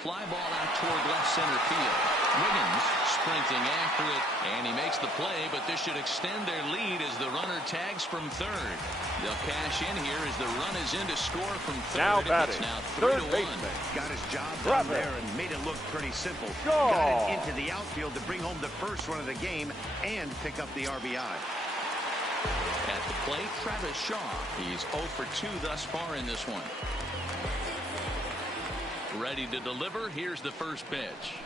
Fly ball out toward left center field. Wiggins sprinting after it, and he makes the play, but this should extend their lead as the runner tags from third. They'll cash in here as the run is in to score from third. Now batting, it's now third 3-1. baseman. Got his job Grab down it. there and made it look pretty simple. Go. Got it into the outfield to bring home the first run of the game and pick up the RBI. At the plate, Travis Shaw. He's 0 for 2 thus far in this one. Ready to deliver. Here's the first pitch.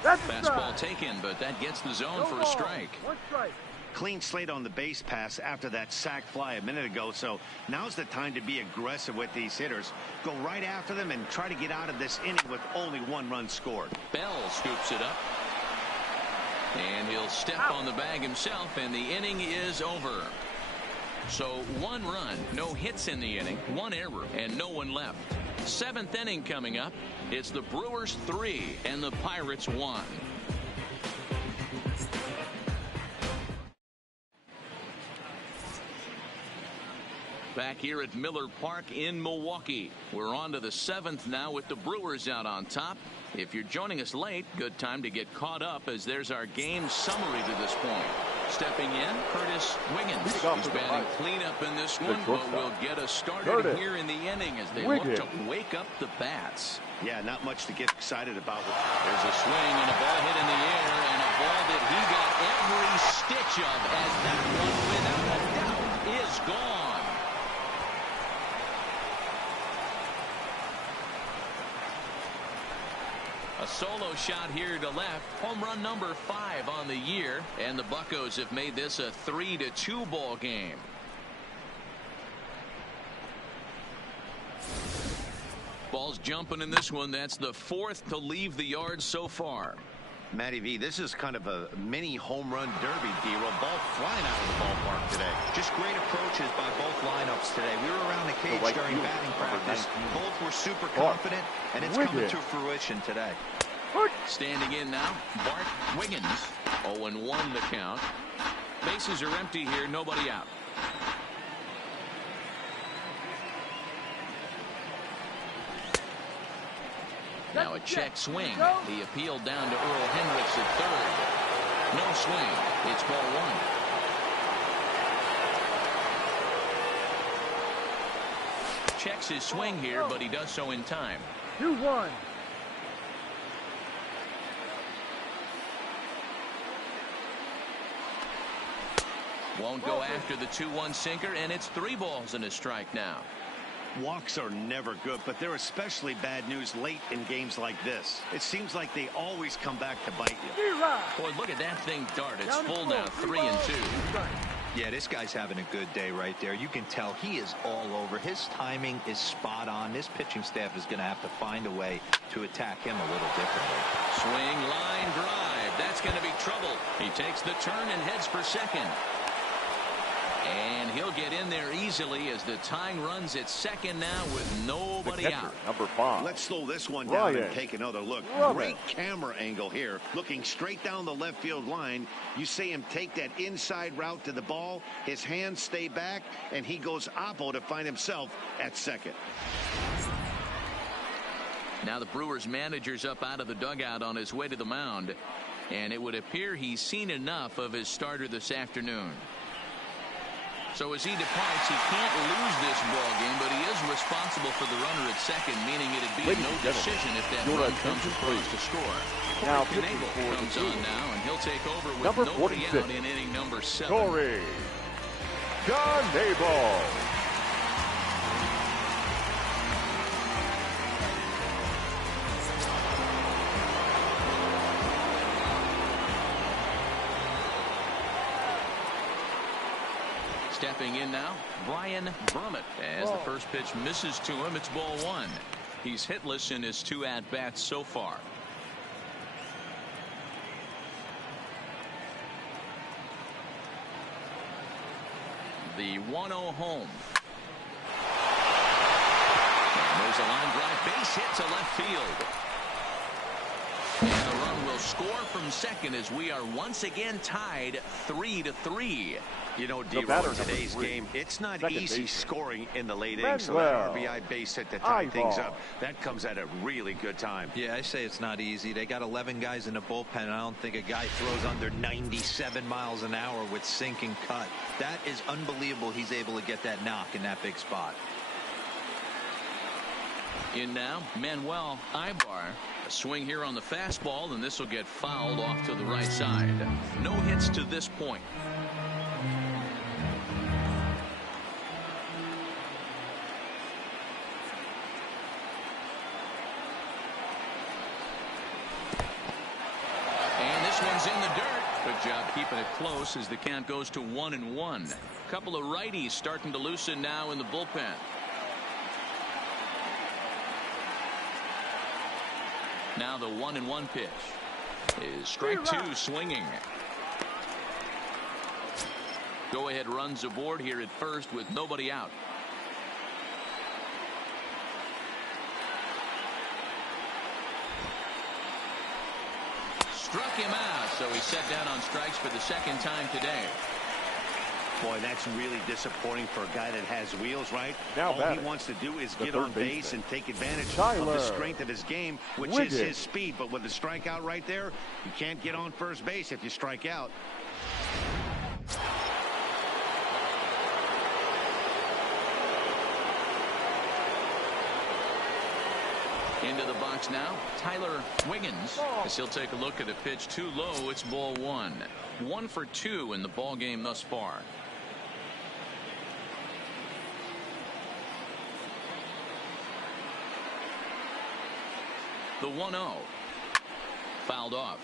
That's Fastball taken, but that gets the zone for a strike. 1 strike. Clean slate on the base pass after that sac fly a minute ago, so now's the time to be aggressive with these hitters. Go right after them and try to get out of this inning with only 1 run scored. Bell scoops it up. And he'll step on the bag himself, and the inning is over. So 1 run, no hits in the inning, 1 error, and no one left. 7th inning coming up. It's the Brewers 3 and the Pirates 1. Back here at Miller Park in Milwaukee. We're on to the 7th now with the Brewers out on top. If you're joining us late, good time to get caught up as there's our game summary to this point. Stepping in, Curtis Wiggins. He's batting cleanup in this one, but will get us started here in the inning as they look to wake up the bats. Yeah, not much to get excited about. There's a swing and a ball hit in the air, and a ball that he got every stitch of as that one, without a doubt, is gone. A solo shot here to left. Home run number 5 on the year. And the Buccos have made this a 3-2 ball game. Ball's jumping in this one. That's the 4th to leave the yard so far. Matty V, this is kind of a mini home run derby, D-Roll. Ball flying out of the ballpark today. Just great approaches by both lineups today. We were around the cage during batting practice. Both were super confident, and it's coming to fruition today. Standing in now, Bart Wiggins. 0-1 the count. Bases are empty here, nobody out. Now a check swing. The appeal down to Earl Hendricks at third. No swing. It's ball one. Checks his swing here, but he does so in time. 2-1. Won't go after the 2-1 sinker, and it's 3 balls and a strike now. Walks are never good, but they're especially bad news late in games like this. It seems like they always come back to bite you. Boy, look at that thing dart. It's full now, 3-2. Yeah, this guy's having a good day right there. You can tell he is all over. His timing is spot on. This pitching staff is going to have to find a way to attack him a little differently. Swing, line, drive. That's going to be trouble. He takes the turn and heads for second. And he'll get in there easily as the tying runs at second now with nobody out. Number 5. Let's slow this one down and take another look. Great camera angle here. Looking straight down the left field line. You see him take that inside route to the ball. His hands stay back, and he goes oppo to find himself at second. Now the Brewers manager's up out of the dugout on his way to the mound. And it would appear he's seen enough of his starter this afternoon. So as he departs, he can't lose this ball game, but he is responsible for the runner at second, meaning it'd be no decision if that run comes across to score. Now Knebel comes on now, and he'll take over with number nobody 46. out in inning number 7. Corey Knebel. Stepping in now, Brian Brummett. As the first pitch misses to him, it's ball 1. He's hitless in his 2 at-bats so far. The 1-0 home. And there's a line drive, base hit to left field. And the run will score from second as we are once again tied 3-3. You know, D-Roll, in today's game, it's not easy scoring in the late innings. So that RBI base hit to tie things up, that comes at a really good time. Yeah, I say it's not easy. They got 11 guys in the bullpen, and I don't think a guy throws under 97 miles an hour with sink and cut. That is unbelievable. He's able to get that knock in that big spot. In now, Manuel Ibar. A swing here on the fastball, and this will get fouled off to the right side. No hits to this point. And this one's in the dirt. Good job keeping it close as the count goes to 1-1. A couple of righties starting to loosen now in the bullpen. Now the 1-1 pitch is strike 2 swinging. Go ahead runs aboard here at first with nobody out. Struck him out, so he's set down on strikes for the second time today. Boy, that's really disappointing for a guy that has wheels, right? Now all he wants to do is get on base and take advantage of the strength of his game, which is his speed. But with the strikeout right there, you can't get on first base if you strike out. Into the box now, Tyler Wiggins, as he'll take a look at a pitch too low. It's ball 1. 1 for 2 in the ball game thus far. The 1-0 fouled off.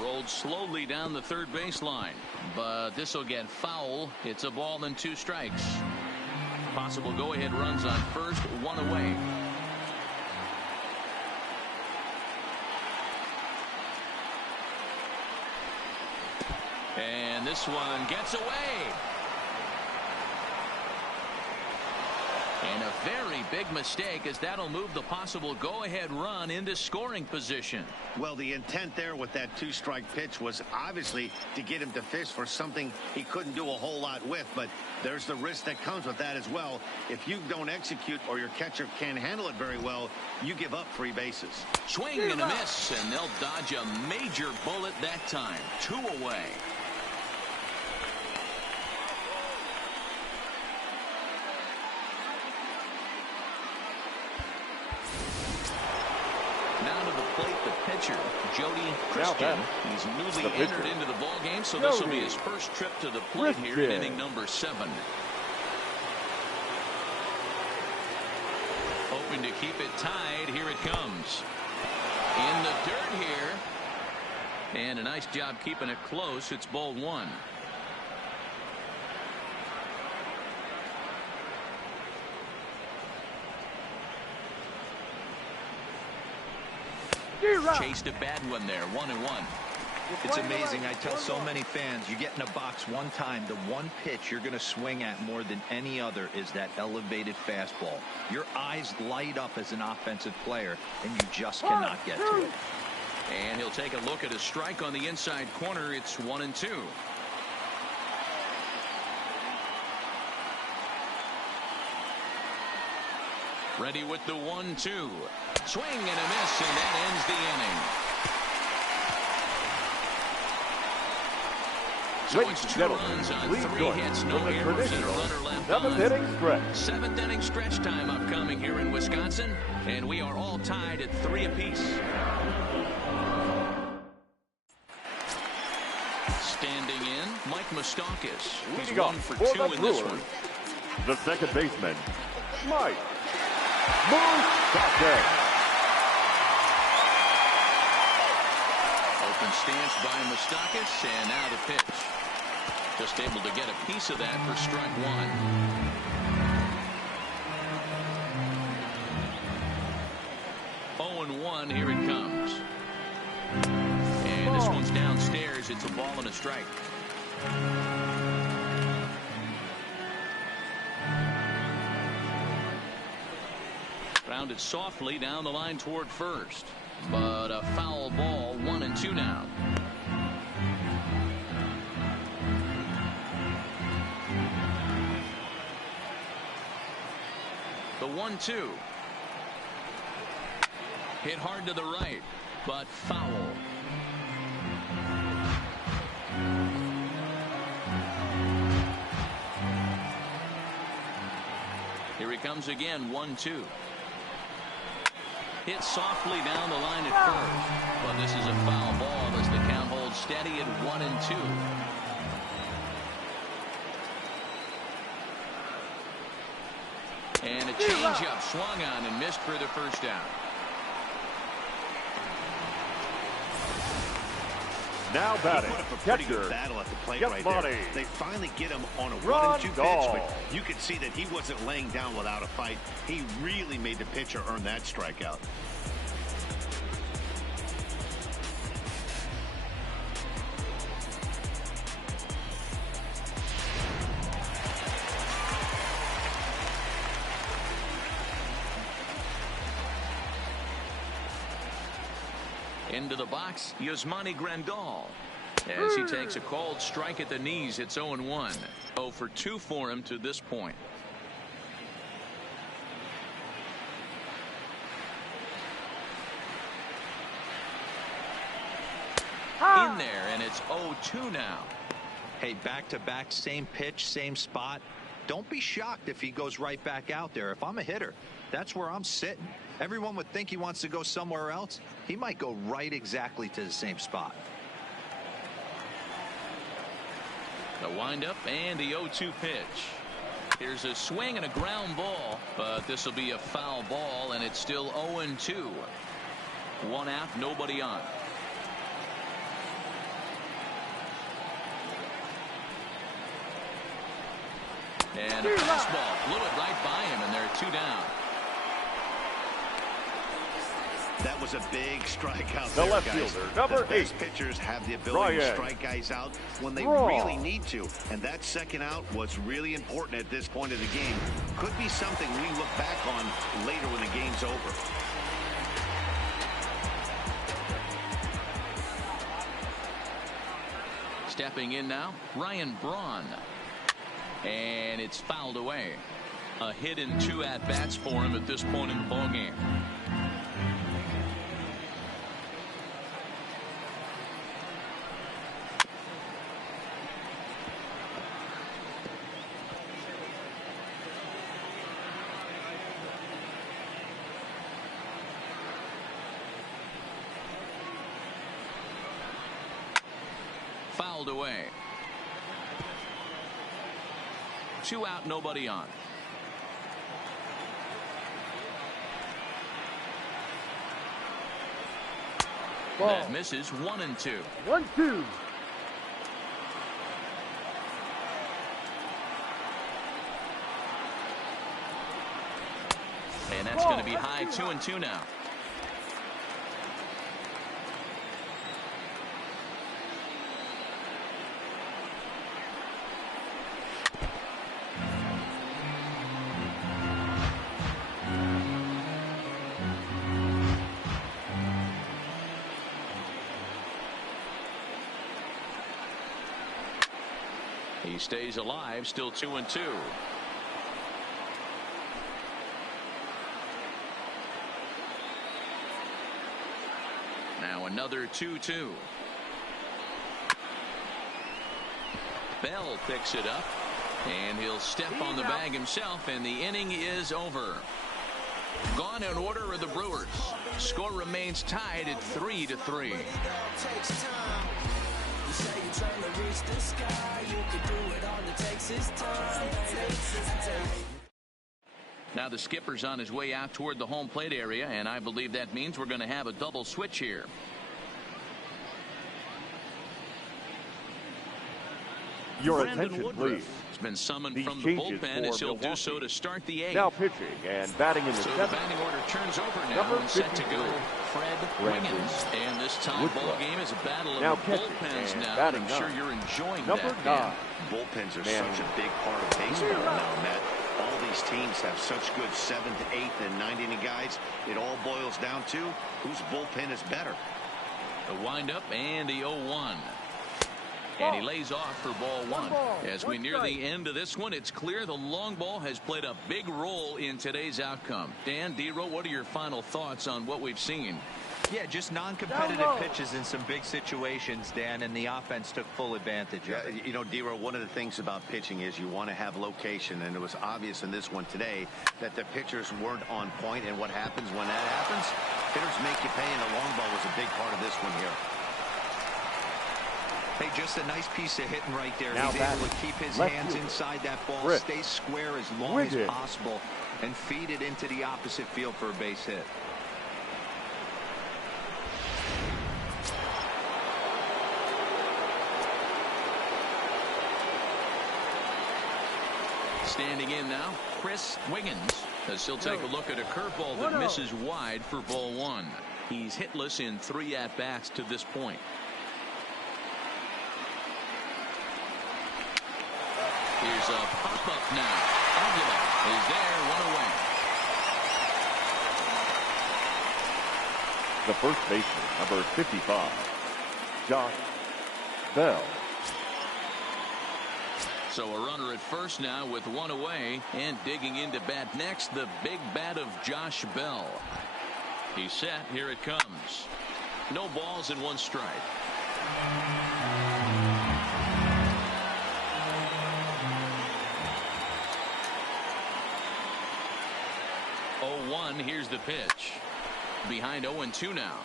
Rolled slowly down the third baseline, but this will get foul. It's a ball and 2 strikes. Possible go-ahead runs on first, 1 away. And this one gets away. And a very big mistake, as that'll move the possible go-ahead run into scoring position. Well, the intent there with that two-strike pitch was obviously to get him to fish for something he couldn't do a whole lot with, but there's the risk that comes with that as well. If you don't execute or your catcher can't handle it very well, you give up 3 bases. Swing and a miss, and they'll dodge a major bullet that time. 2 away. Now to the plate, the pitcher, Jody Christian. He's newly entered into the ball game, so this will be his first trip to the plate here in inning number 7. Hoping to keep it tied. Here it comes. In the dirt here. And a nice job keeping it close. It's ball 1. Chased a bad one there. 1-1. It's amazing. I tell so many fans, you get in a box one time, the one pitch you're going to swing at more than any other is that elevated fastball. Your eyes light up as an offensive player, and you just cannot get to it. And he'll take a look at a strike on the inside corner. It's 1-2. Ready with the 1-2. Swing and a miss, and that ends the inning. So it's 2 runs on 3 hits, no errors, and a runner left on. 7th inning stretch. 7th inning stretch time upcoming here in Wisconsin, and we are all tied at 3 apiece. Standing in, Mike Moustakas. He's 1 for 2 in this one. The second baseman, Mike Moustakas. Open stance by Moustakas, and now the pitch. Just able to get a piece of that for strike 1. 0-1, here it comes. And this one's downstairs. It's a ball and a strike. Grounded softly down the line toward first. But a foul ball. 1-2 now. The 1-2. Hit hard to the right, but foul. Here he comes again. 1-2. Hit softly down the line at first, but this is a foul ball as the count holds steady at 1-2. And a changeup swung on and missed for the first out. Now batting, he put up a pretty good battle at the plate right there. They finally get him on a 1-2 pitch, but you could see that he wasn't laying down without a fight. He really made the pitcher earn that strikeout. Into the box, Yasmani Grandal. As he takes a called strike at the knees, it's 0-1. 0 for 2 for him to this point. In there, and it's 0-2 now. Hey, back-to-back, same pitch, same spot. Don't be shocked if he goes right back out there. If I'm a hitter, that's where I'm sitting. Everyone would think he wants to go somewhere else. He might go right exactly to the same spot. The windup and the 0-2 pitch. Here's a swing and a ground ball, but this will be a foul ball, and it's still 0-2. 1 out, nobody on. And a fastball blew it right by him, and they're 2 down. That was a big strikeout The there, left guys. fielder, number The best 8. pitchers have the ability to strike guys out when they really need to. And that second out was really important at this point of the game. Could be something we look back on later when the game's over. Stepping in now, Ryan Braun. And it's fouled away. A hit in 2 at-bats for him at this point in the ballgame. Fouled away. 2 out, nobody on. Ball. That misses. 1-2. 1-2. And that's going to be high. 2-2 now. He stays alive, still 2-2. Now another 2-2. Bell picks it up, and he'll step on the bag himself, and the inning is over. Gone in order are the Brewers. Score remains tied at 3-3. Now the skipper's on his way out toward the home plate area, and I believe that means we're going to have a double switch here. Your Brandon attention, Woodruff please. has been summoned These from the changes bullpen, for as he'll do Milwaukee. so to start the 8th. Now pitching and batting in the So the 7th. batting order turns over now, Number and set to 53, go Fred Brandon Wiggins. And this time Woodruff. ball game is a battle of Now the catching bullpens and now. batting I'm sure ninth. you're enjoying Number that. 9. Bullpens are Man. such a big part of baseball now, Matt. All these teams have such good 7th, 8th, and 9th inning guys. It all boils down to whose bullpen is better. The windup and the 0-1. And he lays off for ball 1. As we near the end of this one, it's clear the long ball has played a big role in today's outcome. Dan, D-Row, what are your final thoughts on what we've seen? Yeah, just non-competitive pitches in some big situations, Dan, and the offense took full advantage of it. You know, D-Row, one of the things about pitching is you want to have location, and it was obvious in this one today that the pitchers weren't on point, and what happens when that happens? Hitters make you pay, and the long ball was a big part of this one here. Hey, just a nice piece of hitting right there. Now He's able to keep his left hands fielder. inside that ball, Rip. stay square as long Wiggins. as possible, and feed it into the opposite field for a base hit. Standing in now, Chris Wiggins, as he'll take a look at a curveball that misses wide for ball 1. He's hitless in 3 at-bats to this point. Here's a pop-up now. Aguilar is there, 1 away. The first baseman, number 55, Josh Bell. So a runner at first now with 1 away, and digging into bat next, the big bat of Josh Bell. He's set. Here it comes. No balls and 1 strike. Here's the pitch. Behind 0-2 now.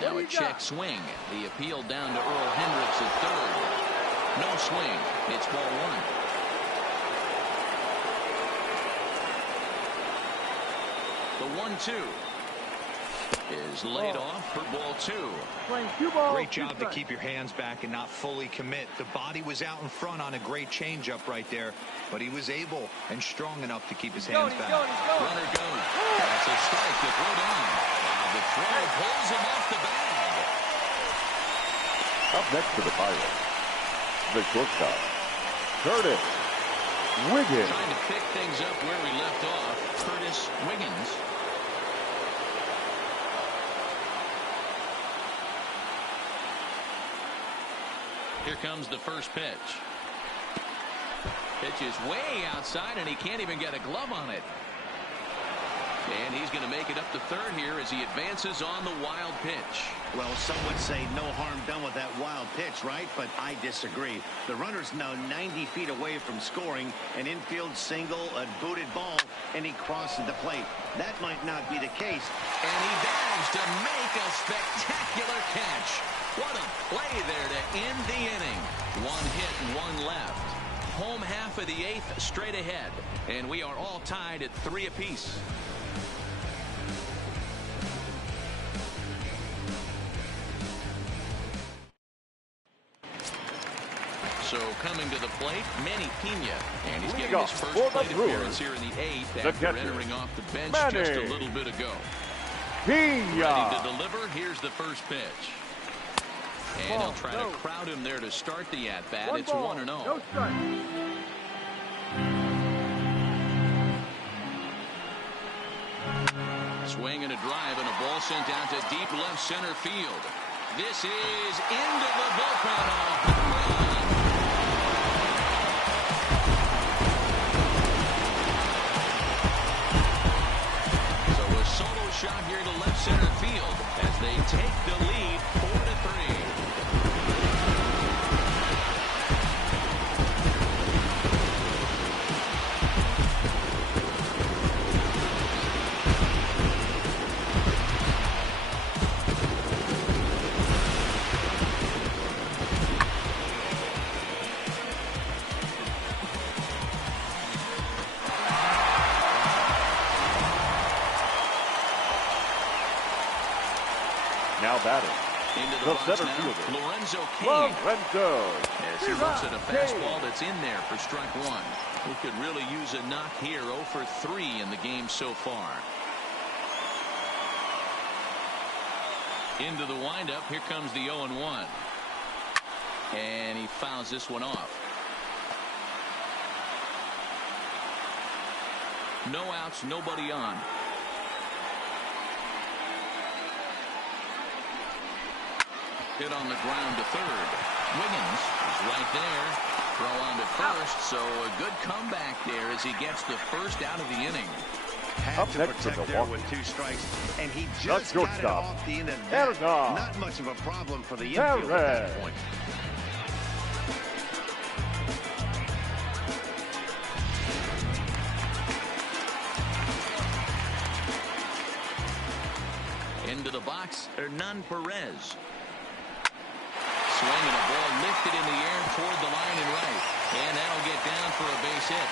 Now a check swing. The appeal down to Earl Hendricks at third. No swing. It's ball 1. The 1-2. is laid off for ball 2. Playing 2 balls. Great job to keep your hands back and not fully commit. The body was out in front on a great changeup right there, but he was able and strong enough to keep his hands back. Runner goes. That's a strike to throw down. The throw pulls him off the bag. Up next for the Pirates, the shortstop, Curtis Wiggins. Trying to pick things up where we left off, Curtis Wiggins. Here comes the first pitch. Pitch is way outside, and he can't even get a glove on it. And he's going to make it up to third here as he advances on the wild pitch. Well, some would say no harm done with that wild pitch, right? But I disagree. The runner's now 90 feet away from scoring. An infield single, a booted ball, and he crosses the plate. That might not be the case. And he dives to make a spectacular catch. What a play there to end the inning. 1 hit and 1 left. Home half of the 8th straight ahead. And we are all tied at 3 apiece. So coming to the plate, Manny Pena. And he's getting his first plate appearance here in the 8th after entering off the bench just a little bit ago. Ready to deliver. Here's the first pitch. And he'll try to crowd him there to start the at-bat. It's 1-0. No strike. Swing and a drive and a ball sent down to deep left center field. This is into the bullpen. So a solo shot here to left center field as they take the lead 4-3. Now batting, Into the box center now, fielder, Lorenzo King. Lorenzo. As he looks at a fastball that's in there for strike 1. Who could really use a knock here. 0 for 3 in the game so far. Into the windup. Here comes the 0-1. And he fouls this one off. No outs, nobody on. Hit on the ground to third. Wiggins is right there. Throw on to first. So a good comeback there as he gets the first out of the inning. Had to protect there with 2 strikes, and he just got it off the end of that. Not much of a problem for the infield at that point. Into the box, Hernan Perez. Swing and a ball lifted in the air toward the line and right. And that'll get down for a base hit.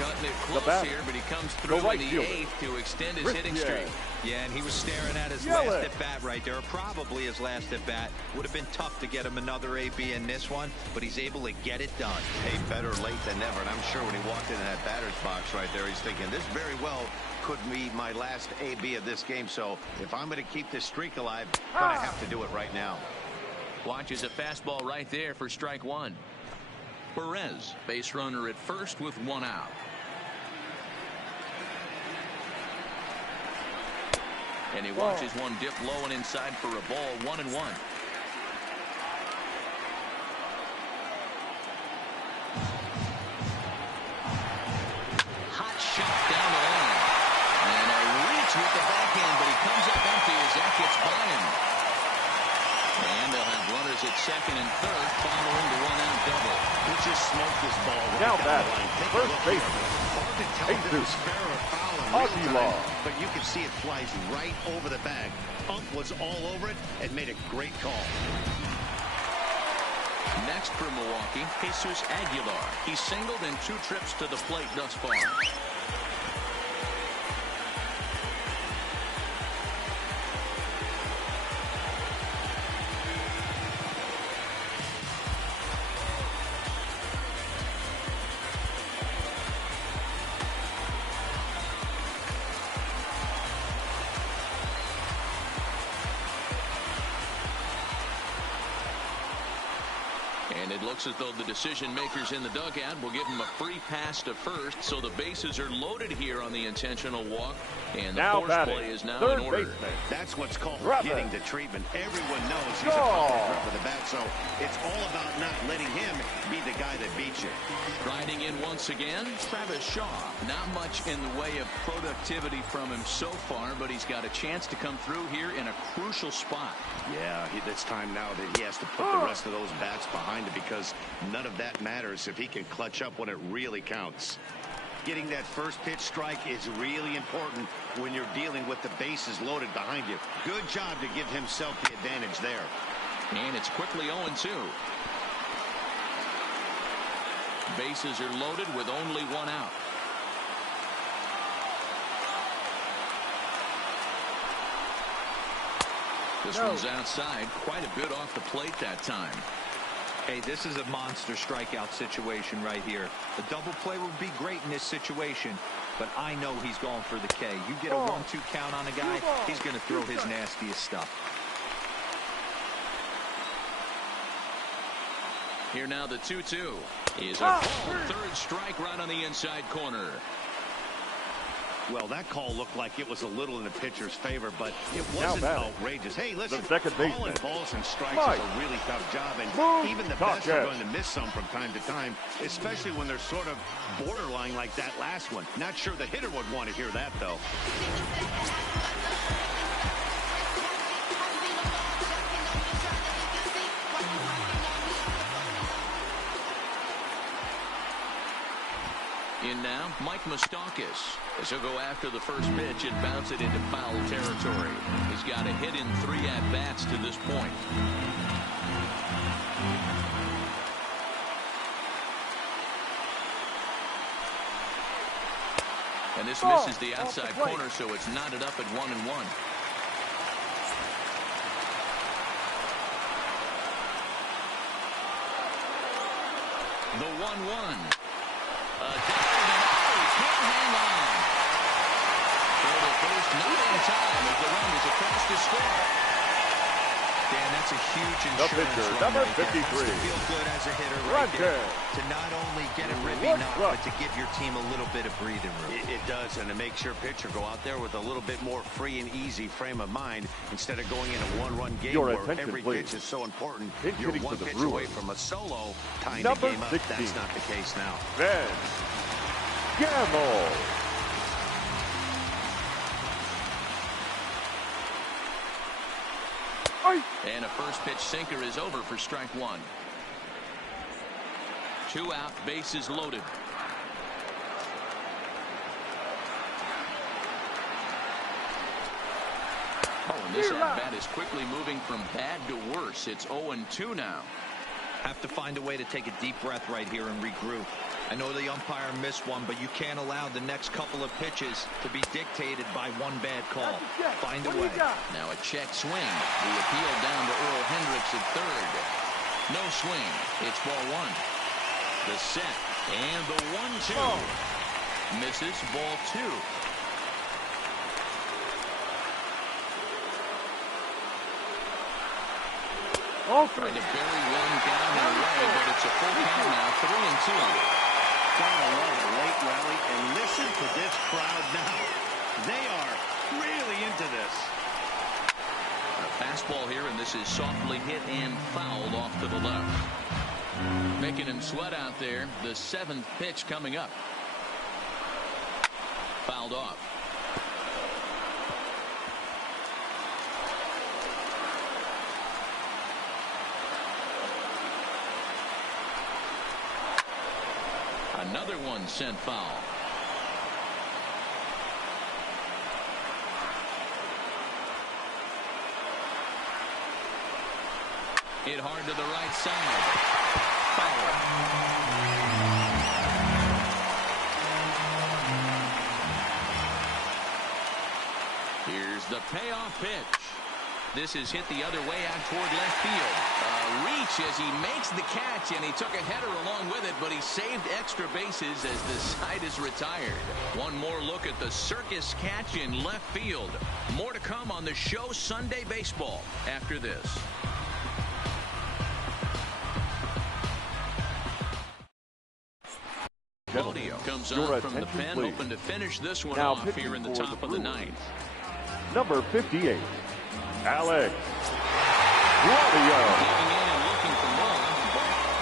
Cutting it close here, but he comes through in the 8th to extend his hitting streak. Yeah, and he was staring at his last at-bat right there. Probably his last at-bat. Would have been tough to get him another AB in this one, but he's able to get it done. Hey, better late than never. And I'm sure when he walked into that batter's box right there, he's thinking, this very well could be my last AB of this game. So if I'm going to keep this streak alive, I'm going to have to do it right now. Watches a fastball right there for strike 1. Perez, base runner at first with 1 out. And he watches one dip low and inside for a ball. 1-1. Hot shot down the line. And a reach with the backhand, but he comes up empty as that gets by him. And they'll have runners at second and third following the 1-out double. He just smoked this ball right Now down the line. first baseman. Hard to tell if it was fair or foul in real time, but you can see it flies right over the bag. Ump was all over it and made a great call. Next for Milwaukee, Jesus Aguilar. He's singled in 2 trips to the plate thus far. And it looks as though the decision makers in the dugout will give him a free pass to first, so the bases are loaded here on the intentional walk, and the force play is now in order. Baseman. That's what's called Rutherford. getting the treatment. Everyone knows he's a power threat for the bat, so it's all about not letting him be the guy that beats you. Riding in once again, Travis Shaw. Not much in the way of productivity from him so far, but he's got a chance to come through here in a crucial spot. Yeah, it's time now that he has to put the rest of those bats behind him, because none of that matters if he can clutch up when it really counts. Getting that first pitch strike is really important when you're dealing with the bases loaded behind you. Good job to give himself the advantage there. And it's quickly 0-2. Bases are loaded with only 1 out. This one's outside, quite a bit off the plate that time. Hey, this is a monster strikeout situation right here. A double play would be great in this situation, but I know he's going for the K. You get a 1-2 count on a guy, he's going to throw his nastiest stuff. Here now the 2-2 is a ball. 3rd strike right on the inside corner. Well, that call looked like it was a little in the pitcher's favor, but it wasn't outrageous. Hey, listen, the second baseman, calling balls and strikes is a really tough job, and even the best are going to miss some from time to time, especially when they're sort of borderline like that last one. Not sure the hitter would want to hear that, though. In now, Mike Moustakas, as he'll go after the first pitch and bounce it into foul territory. He's got a hit in 3 at-bats to this point. And this misses the outside corner, so it's knotted up at 1-1. The 1-1. Can't hang on. For the first, not in time as the run is across the score. Dan, that's a huge insurance pitcher, run number right there. 53. Has to feel good as a hitter right there. To not only get it ripping up, but to give your team a little bit of breathing room. It does, and it makes your pitcher go out there with a little bit more free and easy frame of mind instead of going in a 1-run game where every pitch is so important. You're 1 pitch away from a solo tying the game up. 16. That's not the case now. Ben Gamble. And a first pitch sinker is over for strike 1. 2 out, bases loaded. Oh, and this at-bat is quickly moving from bad to worse. It's 0-2 now. Have to find a way to take a deep breath right here and regroup. I know the umpire missed one, but you can't allow the next couple of pitches to be dictated by one bad call. Find a way. Now a check swing. The appeal down to Earl Hendricks at 3rd. No swing. It's ball 1. The set and the 1-2. Misses ball 2. Trying to bury one down and away, but it's a full count now. 3-2. Gotta love a late rally, and listen to this crowd now. They are really into this. A fastball here, and this is softly hit and fouled off to the left. Making him sweat out there. The 7th pitch coming up. Fouled off. Another one sent foul. Hit hard to the right side. Foul. Here's the payoff pitch. This is hit the other way out toward left field. Reach as he makes the catch, and he took a header along with it, but he saved extra bases as the side is retired. One more look at the circus catch in left field. More to come on the show Sunday Baseball after this. Claudio comes on from the pen, hoping to finish this one off here in the top of the ninth. Number 58, Alex Claudio. Getting in and looking for more.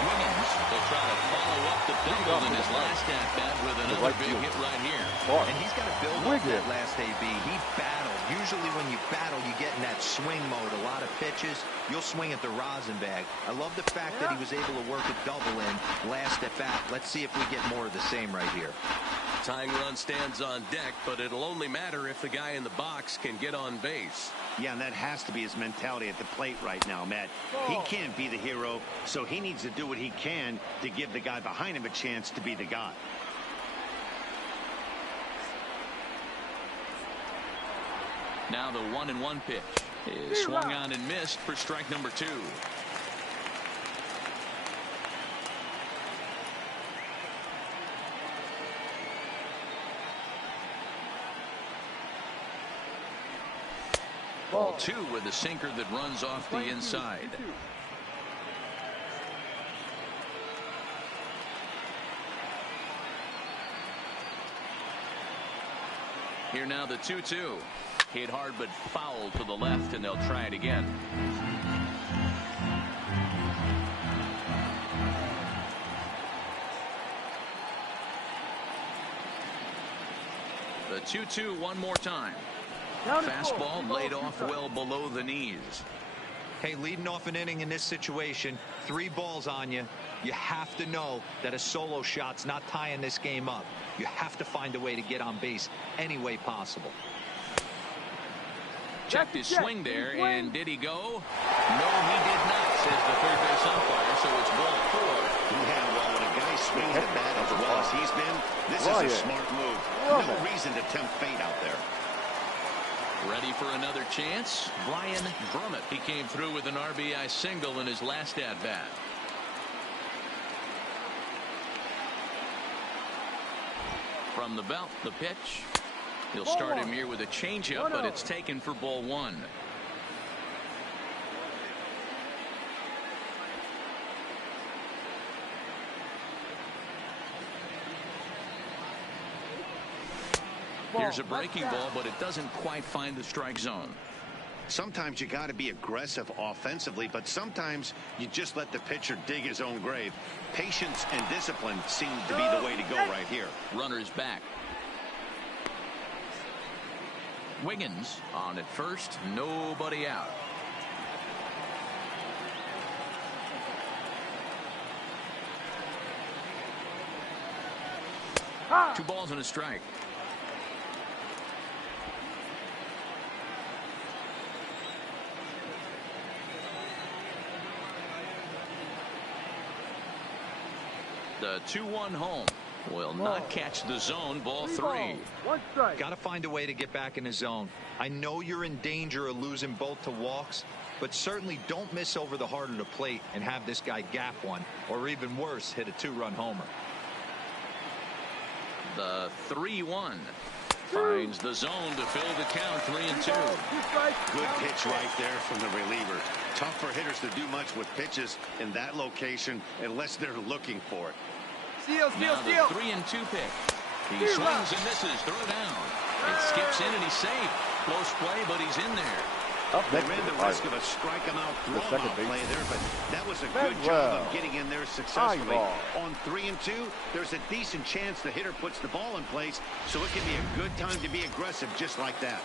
Wiggins will try to follow up the double in his last at-bat with another big hit right here. And he's got to build up that last AB. He battled. Usually when you battle, you get in that swing mode. A lot of pitches, you'll swing at the rosin bag. I love the fact that he was able to work a double in last at bat. Let's see if we get more of the same right here. Tying run stands on deck, but it'll only matter if the guy in the box can get on base. Yeah, and that has to be his mentality at the plate right now, Matt. He can't be the hero, so he needs to do what he can to give the guy behind him a chance to be the guy. Now the 1-1 pitch is swung on and missed for strike number 2. Ball 2 with a sinker that runs off the inside. Here now the 2-2. Hit hard but foul to the left, and they'll try it again. The 2-2 one more time. Fastball laid off well below the knees. Hey, leading off an inning in this situation, 3 balls on you. You have to know that a solo shot's not tying this game up. You have to find a way to get on base any way possible. Checked his swing there, and did he go? No, he did not, says the third base umpire, so it's ball 4. Yeah, well, when a guy swings the bat as well as he's been, this is a smart move. No reason to tempt fate out there. Ready for another chance? Brian Brummett. He came through with an RBI single in his last at-bat. From the belt, the pitch. He'll start him here with a changeup, but it's taken for ball 1. Here's a breaking ball, but it doesn't quite find the strike zone. Sometimes you got to be aggressive offensively, but sometimes you just let the pitcher dig his own grave. Patience and discipline seem to be the way to go right here. Runners back. Wiggins on at first, nobody out. Two balls and a strike. The 2-1 home will not catch the zone. Ball 3. Got to find a way to get back in the zone. I know you're in danger of losing both to walks, but certainly don't miss over the heart of the plate and have this guy gap one, or even worse, hit a 2-run homer. The 3-1 finds the zone to fill the count. 3-2. Good pitch right there from the reliever. Tough for hitters to do much with pitches in that location unless they're looking for it. Now the 3-2 pick. He swings and misses. Throw down. It skips in and he's safe. Close play, but he's in there. They ran the risk of a strike him out throw-out play there, but that was a good job of getting in there successfully. On 3-2, there's a decent chance the hitter puts the ball in place, so it can be a good time to be aggressive just like that.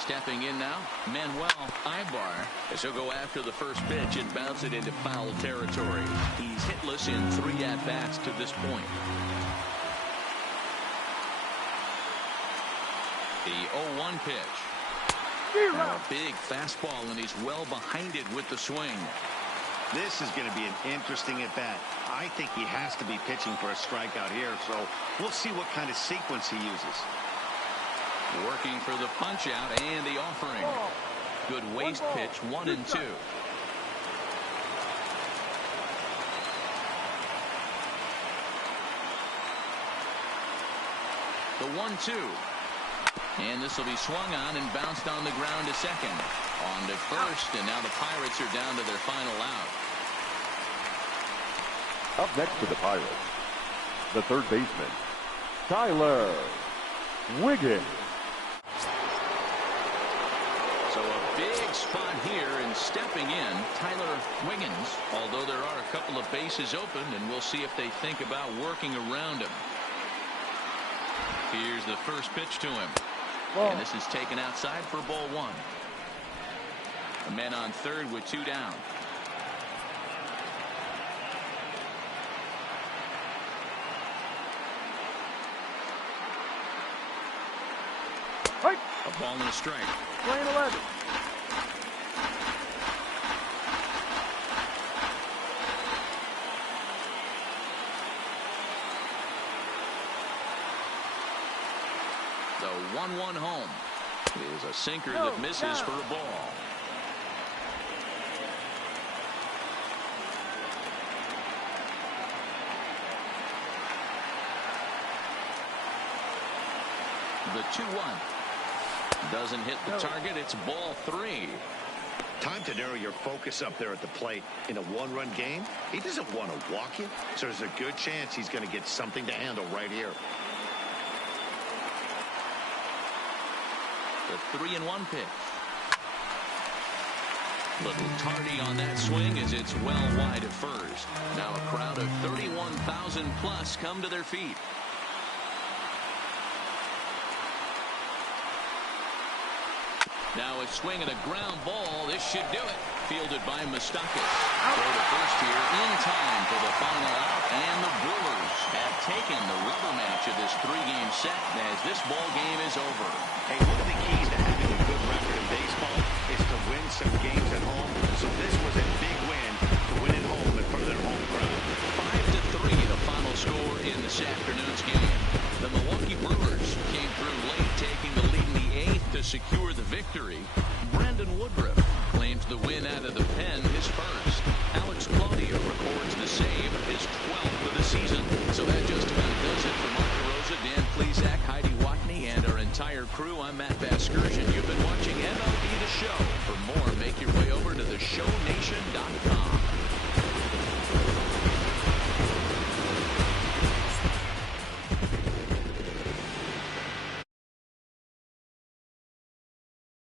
Stepping in now, Manuel Ibar, as he'll go after the first pitch and bounce it into foul territory. He's hitless in 3 at-bats to this point. The 0-1 pitch. Now a big fastball, and he's well behind it with the swing. This is going to be an interesting at-bat. I think he has to be pitching for a strikeout here, so we'll see what kind of sequence he uses. Working for the punch-out and the offering. Good waste pitch, 1-2. The 1-2. And this will be swung on and bounced on the ground to second. On to first, and now the Pirates are down to their final out. Up next for the Pirates, the third baseman, Tyler Wiggins. So a big spot here, and stepping in, Tyler Wiggins, although there are a couple of bases open, and we'll see if they think about working around him. Here's the first pitch to him. And this is taken outside for ball one. The men on third with two down. A ball and a strike. Playing 11. The 1-1 home is a sinker that misses for a ball. The 2-1 doesn't hit the target. It's ball three. Time to narrow your focus up there at the plate. In a one-run game, he doesn't want to walk you, so there's a good chance he's going to get something to handle right here. The 3-1 pitch. Little tardy on that swing as it's well wide at first. Now a crowd of 31,000 plus come to their feet. Now a swing and a ground ball. This should do it. Fielded by Moustakas. Throw to first here in time for the final out. And the Brewers have taken the rubber match of this three-game set as this ball game is over. Hey, one of the keys to having a good record in baseball is to win some games at home. So this was a big win